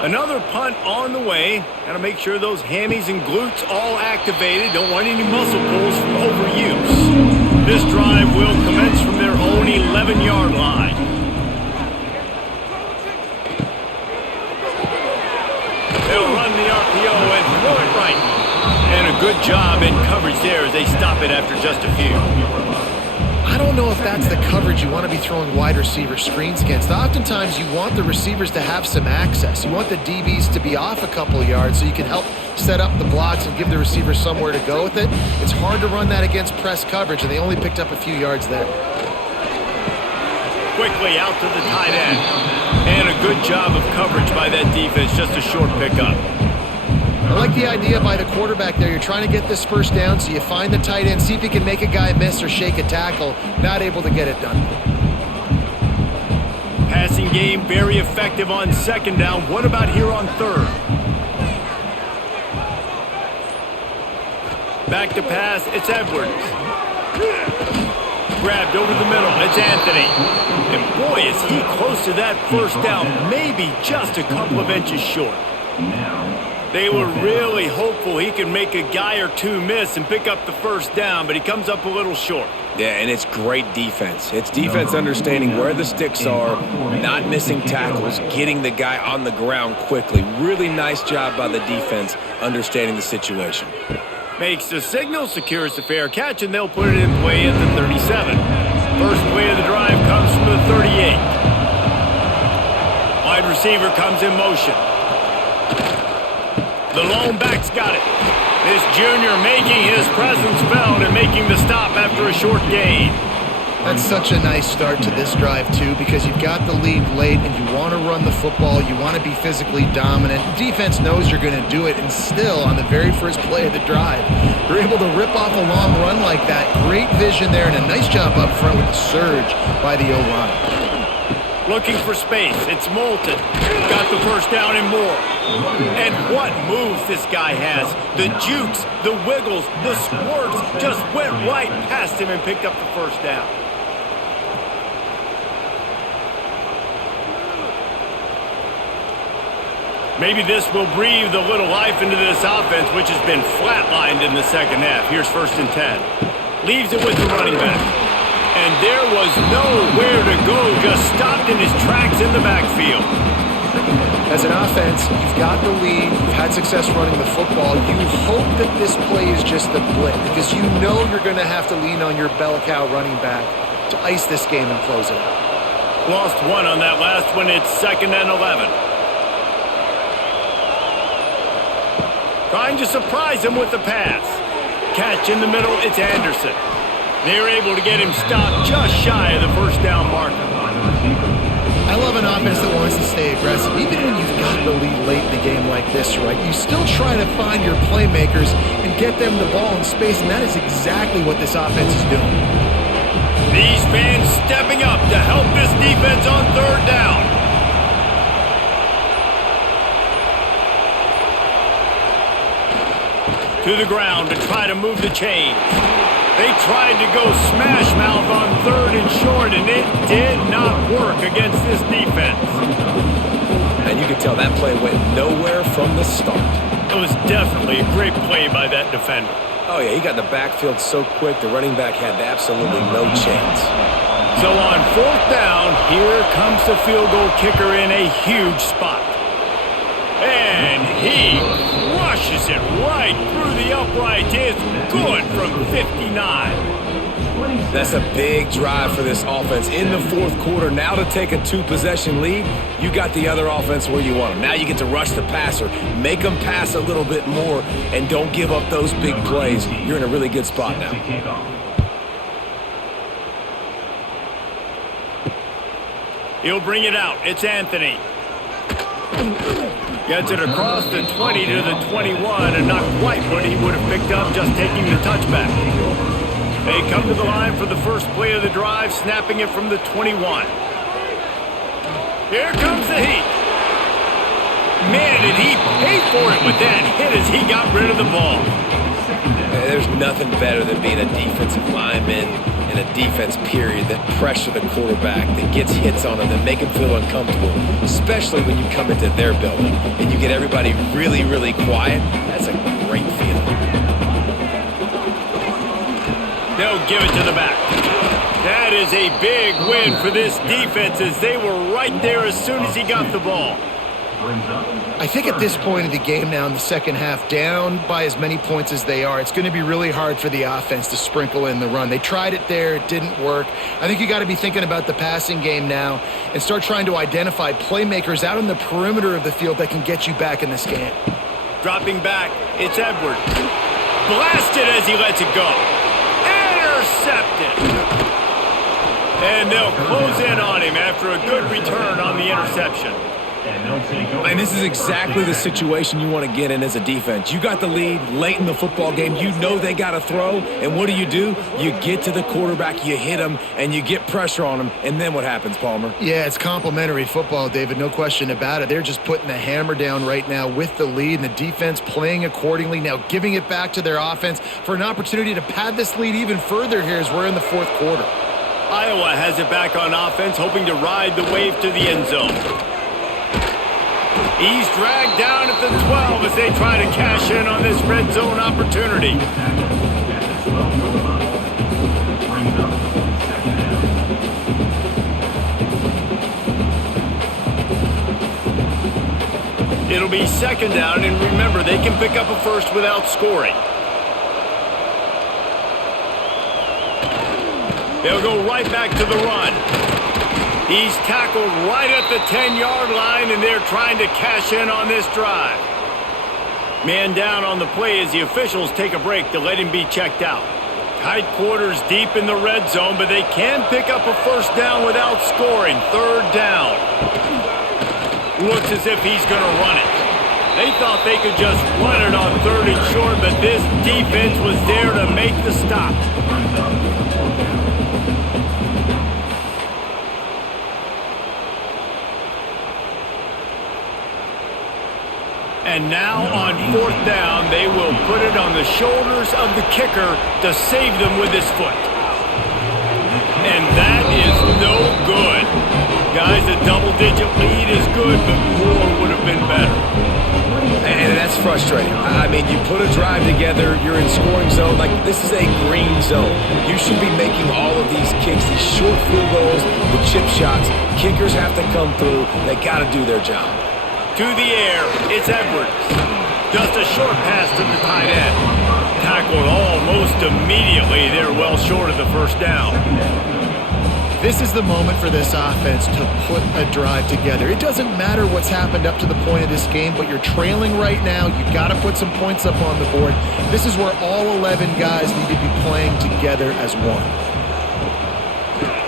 Another punt on the way. Got to make sure those hammies and glutes all activated. Don't want any muscle pulls from overuse. This drive will commence from their own 11-yard line. They'll run the RPO and throw it right. And a good job in coverage there as they stop it after just a few. I don't know if that's the coverage you want to be throwing wide receiver screens against. Oftentimes, you want the receivers to have some access. You want the DBs to be off a couple of yards so you can help set up the blocks and give the receivers somewhere to go with it. It's hard to run that against press coverage, and they only picked up a few yards there. Quickly out to the tight end. And a good job of coverage by that defense, just a short pickup. I like the idea by the quarterback there. You're trying to get this first down, so you find the tight end, see if he can make a guy miss or shake a tackle. Not able to get it done. Passing game very effective on second down. What about here on third? Back to pass, it's Edwards. Grabbed over the middle, it's Anthony. And boy, is he close to that first down, maybe just a couple of inches short. They were really hopeful he could make a guy or two miss and pick up the first down, but he comes up a little short. Yeah, and it's great defense. It's defense understanding where the sticks are, not missing tackles, getting the guy on the ground quickly. Really nice job by the defense understanding the situation. Makes the signal, secures the fair catch, and they'll put it in play at the 37. First play of the drive comes from the 38. Wide receiver comes in motion. The lone back's got it. This junior making his presence felt and making the stop after a short gain. That's such a nice start to this drive, too, because you've got the lead late and you want to run the football. You want to be physically dominant. The defense knows you're going to do it, and still, on the very first play of the drive, you're able to rip off a long run like that. Great vision there and a nice job up front with the surge by the O-line. Looking for space. It's Moulton. Got the first down and more. And what moves this guy has. The jukes, the wiggles, the squirts just went right past him and picked up the first down. Maybe this will breathe a little life into this offense, which has been flatlined in the second half. Here's 1st and 10. Leaves it with the running back. And there was nowhere to go, just stopped in his tracks in the backfield. As an offense, you've got the lead, you've had success running the football. You hope that this play is just a blip because you know you're going to have to lean on your bell cow running back to ice this game and close it out. Lost one on that last one. It's 2nd and 11. Trying to surprise him with the pass. Catch in the middle, it's Anderson. They're able to get him stopped just shy of the first down marker. I love an offense that wants to stay aggressive. Even when you've got the lead late in the game like this, right, you still try to find your playmakers and get them the ball in space, and that is exactly what this offense is doing. These fans stepping up to help this defense on third down. To the ground to try to move the chains. They tried to go smash mouth on 3rd and short, and it did not work against this defense. And you can tell that play went nowhere from the start. It was definitely a great play by that defender. Oh, yeah, he got in the backfield so quick, the running back had absolutely no chance. So on 4th down, here comes the field goal kicker in a huge spot. And he crushes it right through the upright. It's good from 59. That's a big drive for this offense in the 4th quarter. Now to take a 2-possession lead, you got the other offense where you want them. Now you get to rush the passer, make them pass a little bit more, and don't give up those big plays. You're in a really good spot now. He'll bring it out. It's Anthony. Gets it across the 20 to the 21, and not quite what he would have picked up just taking the touchback. They come to the line for the first play of the drive, snapping it from the 21. Here comes the heat. Man, did he pay for it with that hit as he got rid of the ball. There's nothing better than being a defensive lineman in a defense period that pressure the quarterback, that gets hits on him, that make him feel uncomfortable, especially when you come into their building and you get everybody really, really quiet. That's a great feeling. They'll give it to the back. That is a big win for this defense as they were right there as soon as he got the ball. I think at this point of the game now in the second half, down by as many points as they are, it's going to be really hard for the offense to sprinkle in the run. They tried it there. It didn't work. I think you got to be thinking about the passing game now and start trying to identify playmakers out on the perimeter of the field that can get you back in this game. Dropping back, it's Edwards. Blasted as he lets it go. Intercepted. And they'll close in on him after a good return on the interception. And this is exactly the situation you want to get in as a defense. You got the lead late in the football game. You know they got to throw. And what do? You get to the quarterback, you hit him, and you get pressure on him. And then what happens, Palmer? Yeah, it's complimentary football, David. No question about it. They're just putting the hammer down right now with the lead and the defense playing accordingly. Now giving it back to their offense for an opportunity to pad this lead even further here as we're in the 4th quarter. Iowa has it back on offense, hoping to ride the wave to the end zone. He's dragged down at the 12 as they try to cash in on this red zone opportunity. It'll be 2nd down, and remember, they can pick up a first without scoring. They'll go right back to the run. He's tackled right at the 10-yard line, and they're trying to cash in on this drive. Man down on the play as the officials take a break to let him be checked out. Tight quarters deep in the red zone, but they can pick up a first down without scoring. 3rd down. Looks as if he's going to run it. They thought they could just run it on 3rd and short, but this defense was there to make the stop. And now on 4th down, they will put it on the shoulders of the kicker to save them with his foot. And that is no good. Guys, a double-digit lead is good, but more would have been better. And that's frustrating. I mean, you put a drive together, you're in scoring zone. Like, this is a green zone. You should be making all of these kicks, these short field goals, the chip shots. Kickers have to come through. They got to do their job. To the air, it's Edwards. Just a short pass to the tight end. Tackled almost immediately. They're well short of the first down. This is the moment for this offense to put a drive together. It doesn't matter what's happened up to the point of this game, but you're trailing right now. You've got to put some points up on the board. This is where all 11 guys need to be playing together as one.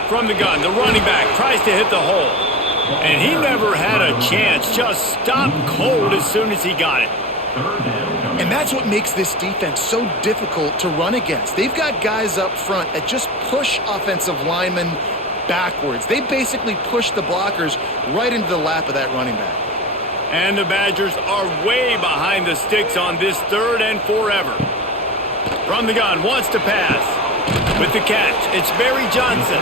From the gun, the running back tries to hit the hole. And he never had a chance, just stopped cold as soon as he got it. And that's what makes this defense so difficult to run against. They've got guys up front that just push offensive linemen backwards. They basically push the blockers right into the lap of that running back. And the Badgers are way behind the sticks on this 3rd and forever. From the gun, wants to pass. With the catch, it's Barry Johnson.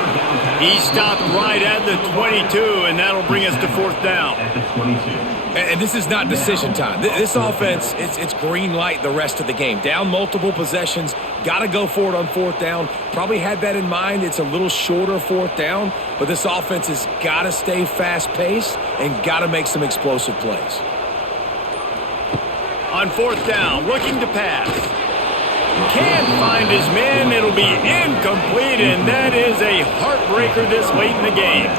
He stopped right at the 22, and that'll bring us to 4th down. At the 22. And this is not decision time. This offense, it's green light the rest of the game. Down multiple possessions, got to go for it on fourth down. Probably had that in mind. It's a little shorter fourth down, but this offense has got to stay fast-paced and got to make some explosive plays. On fourth down, looking to pass. Can't find his man. It'll be incomplete, and that is a heartbreaker this late in the game.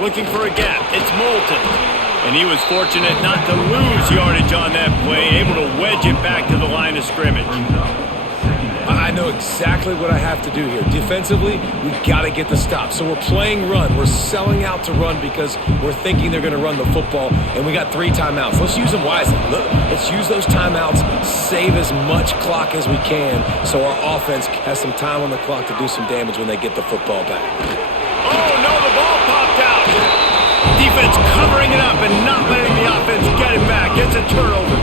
Looking for a gap. It's Moulton. And he was fortunate not to lose yardage on that play, able to wedge it back to the line of scrimmage. I know exactly what I have to do here. Defensively, we've got to get the stop. So we're playing run. We're selling out to run because we're thinking they're going to run the football, and we got 3 timeouts. Let's use them wisely. Let's use those timeouts, save as much clock as we can so our offense has some time on the clock to do some damage when they get the football back. Oh, no, the ball popped out. Defense covering it up and not letting the offense get it back. It's a turnover.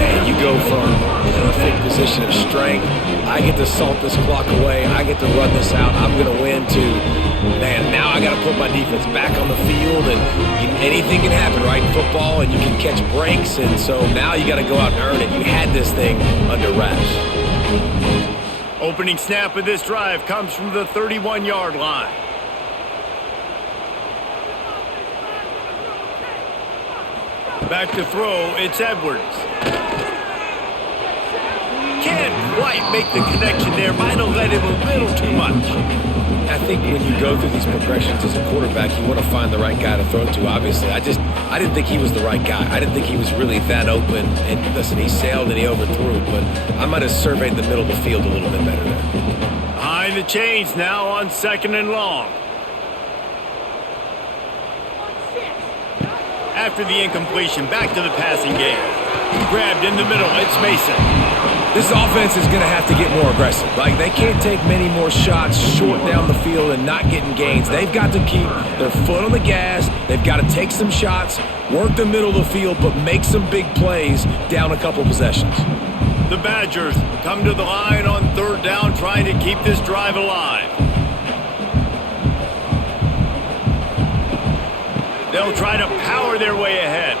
And you go from a perfect position of strength. I get to salt this clock away. I get to run this out. I'm going to win too. Man, now I got to put my defense back on the field, and anything can happen, right, in football, and you can catch breaks, and so now you got to go out and earn it. You had this thing under wraps. Opening snap of this drive comes from the 31-yard line. Back to throw, it's Edwards. Can't quite make the connection there. Might have let him a little too much. I think when you go through these progressions as a quarterback, you want to find the right guy to throw to, obviously. I didn't think he was the right guy. I didn't think he was really that open. And listen, he sailed and he overthrew, but I might have surveyed the middle of the field a little bit better there. Behind the chains now on 2nd and long. After the incompletion, back to the passing game. Grabbed in the middle, it's Mason. This offense is going to have to get more aggressive. Like, they can't take many more shots short down the field and not getting gains. They've got to keep their foot on the gas. They've got to take some shots, work the middle of the field, but make some big plays down a couple possessions. The Badgers come to the line on 3rd down, trying to keep this drive alive. They'll try to power their way ahead.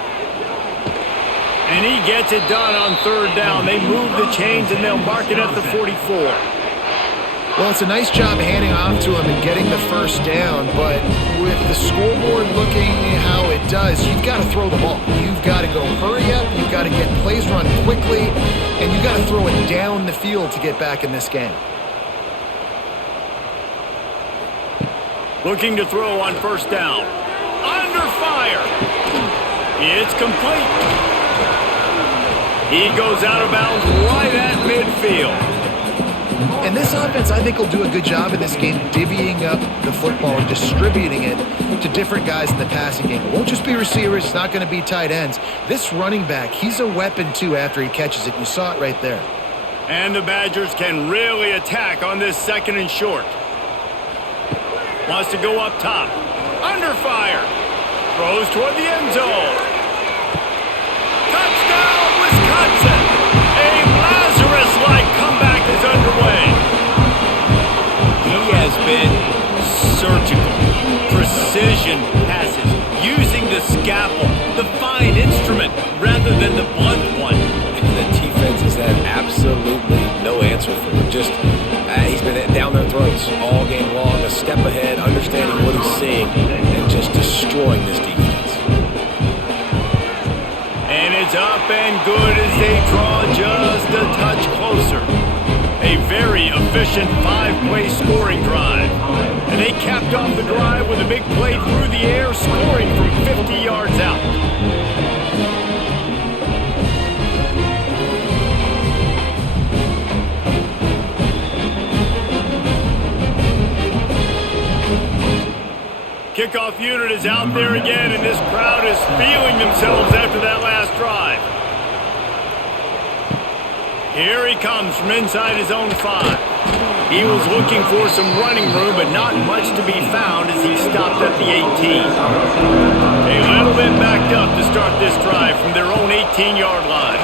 And he gets it done on 3rd down. They move the chains and they'll mark it at the 44. Well, it's a nice job handing off to him and getting the first down, but with the scoreboard looking how it does, you've got to throw the ball. You've got to go hurry up, you've got to get plays run quickly, and you've got to throw it down the field to get back in this game. Looking to throw on 1st down. Under fire. It's complete. He goes out of bounds right at midfield. And this offense, I think, will do a good job in this game divvying up the football and distributing it to different guys in the passing game. It won't just be receivers. It's not going to be tight ends. This running back, he's a weapon, too, after he catches it. You saw it right there. And the Badgers can really attack on this 2nd and short. Wants to go up top. Under fire. Throws toward the end zone. Touchdown, Wisconsin! A Lazarus-like comeback is underway. He has been surgical. Precision passes, using the scalpel, the fine instrument, rather than the blunt one. And the defense has had absolutely no answer for him. Just, he's been down their throats all game long, a step ahead, understanding what he's seeing, and just destroying this defense. And it's up and good as they draw just a touch closer. A very efficient 5-play scoring drive. And they capped off the drive with a big play through the air, scoring from 50 yards out. Kickoff unit is out there again, and this crowd is feeling themselves after that last drive. Here he comes from inside his own 5. He was looking for some running room, but not much to be found as he stopped at the 18. A little bit backed up to start this drive from their own 18-yard line.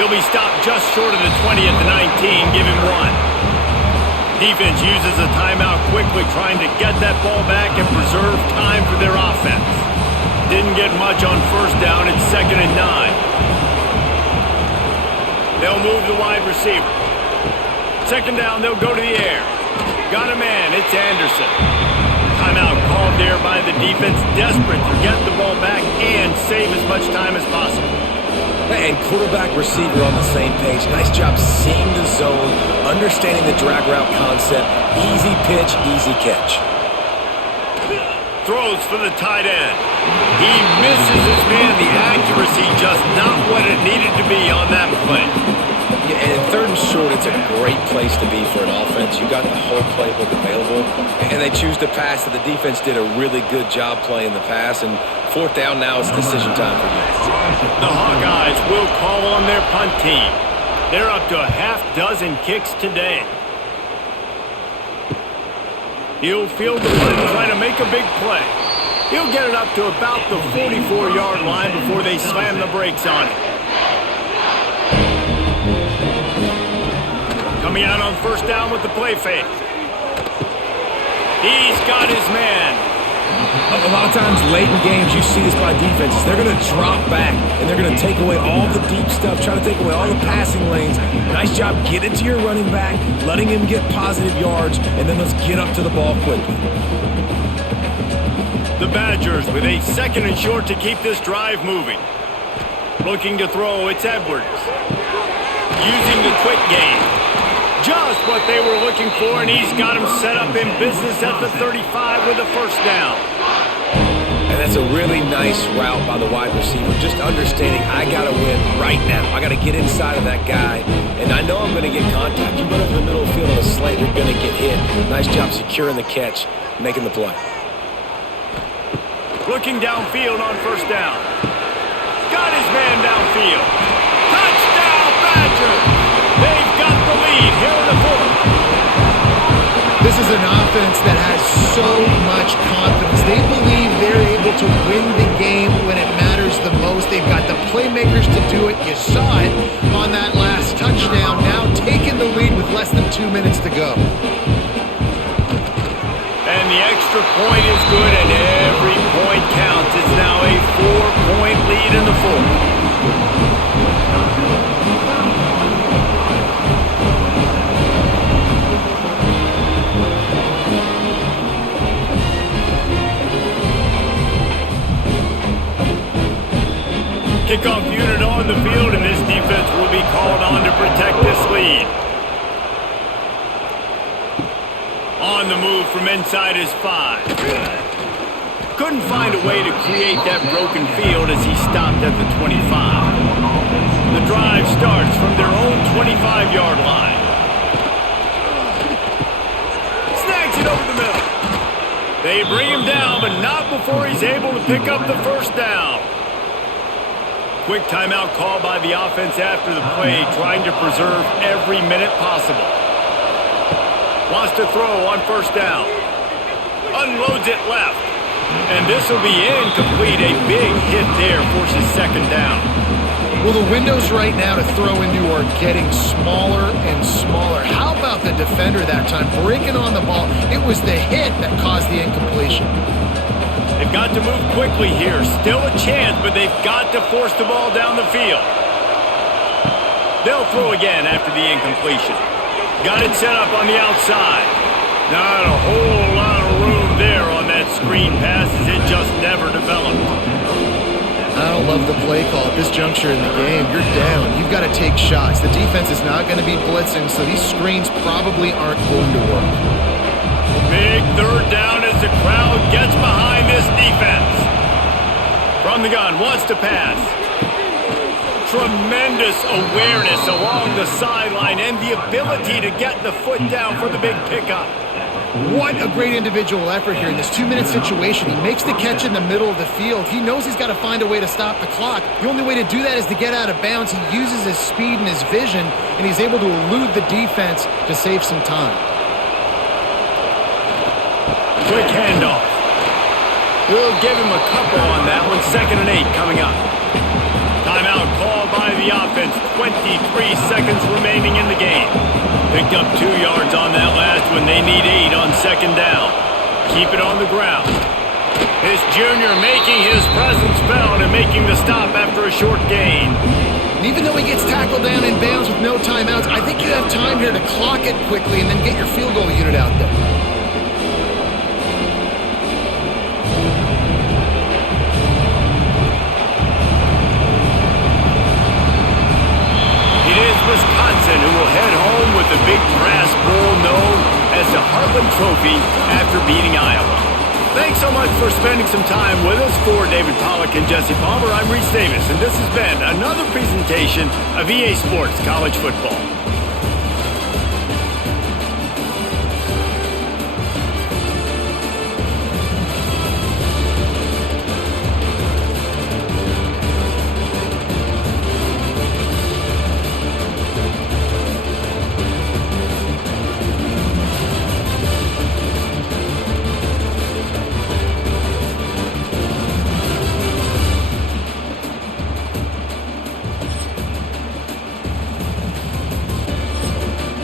He'll be stopped just short of the 20 at the 19, give him 1. Defense uses a timeout quickly, trying to get that ball back and preserve time for their offense. Didn't get much on first down. It's 2nd and 9. They'll move the wide receiver. 2nd down, they'll go to the air. Got a man, it's Anderson. Timeout called there by the defense, desperate to get the ball back and save as much time as possible. And quarterback receiver on the same page. Nice job seeing the zone, understanding the drag route concept. Easy pitch, easy catch. Throws for the tight end. He misses his man. The accuracy just not what it needed to be on that play. Yeah, and 3rd and short, it's a great place to be for an offense. You got the whole playbook available, and they choose to pass. So the defense did a really good job playing the pass, and 4th down now, it's decision time for you. The Hawkeyes will call on their punt team. They're up to a half-dozen kicks today. He'll field the punt and try to make a big play. He'll get it up to about the 44-yard line before they slam the brakes on it. Coming out on 1st down with the play fake. He's got his man. A lot of times late in games, you see this by defenses. They're going to drop back, and they're going to take away all the deep stuff, try to take away all the passing lanes. Nice job getting to your running back, letting him get positive yards, and then let's get up to the ball quickly. The Badgers with a 2nd and short to keep this drive moving. Looking to throw, it's Edwards. Using the quick game. Just what they were looking for, and he's got him set up in business at the 35 with a 1st down. And that's a really nice route by the wide receiver. Just understanding I got to win right now. I got to get inside of that guy, and I know I'm going to get contact. You run over the middle of the field on a slant, you're going to get hit. Nice job securing the catch, making the play. Looking downfield on 1st down. Got his man downfield. Touchdown, Badgers! They've got the lead here in the 4th. This is an offense that has so much confidence. They believe they're able to win the game when it matters the most. They've got the playmakers to do it. You saw it on that last touchdown. Now taking the lead with less than 2 minutes to go. And the extra point is good, and every point counts. It's now a 4-point lead in the 4th. Kickoff unit on the field, and this defense will be called on to protect this lead. On the move from inside his 5. Couldn't find a way to create that broken field as he stopped at the 25. The drive starts from their own 25-yard line. Snags it over the middle. They bring him down, but not before he's able to pick up the 1st down. Quick timeout call by the offense after the play, trying to preserve every minute possible. Wants to throw on 1st down. Unloads it left. And this will be incomplete. A big hit there forces 2nd down. Well, the windows right now to throw into are getting smaller and smaller. How about the defender that time breaking on the ball? It was the hit that caused the incompletion. They've got to move quickly here. Still a chance, but they've got to force the ball down the field. They'll throw again after the incompletion. Got it set up on the outside. Not a whole lot of room there on that screen pass as it just never developed. I don't love the play call at this juncture in the game. You're down. You've got to take shots. The defense is not going to be blitzing, so these screens probably aren't going to work. Big 3rd down as the crowd gets behind this defense. From the gun, wants to pass. Tremendous awareness along the sideline and the ability to get the foot down for the big pickup. What a great individual effort here in this 2-minute situation. He makes the catch in the middle of the field. He knows he's got to find a way to stop the clock. The only way to do that is to get out of bounds. He uses his speed and his vision, and he's able to elude the defense to save some time. Quick handoff. We'll give him a couple on that one. 2nd and 8 coming up. Timeout called by the offense. 23 seconds remaining in the game. Picked up 2 yards on that last one. when they need 8 on second down. Keep it on the ground. This junior making his presence felt and making the stop after a short gain. And even though he gets tackled down in bounds with no timeouts, I think you have time here to clock it quickly and then get your field goal unit out there. It is Wisconsin who will head home with the big brass bowl known as the Heartland Trophy after beating Iowa. Thanks so much for spending some time with us. For David Pollack and Jesse Palmer, I'm Reese Davis, and this has been another presentation of EA Sports College Football.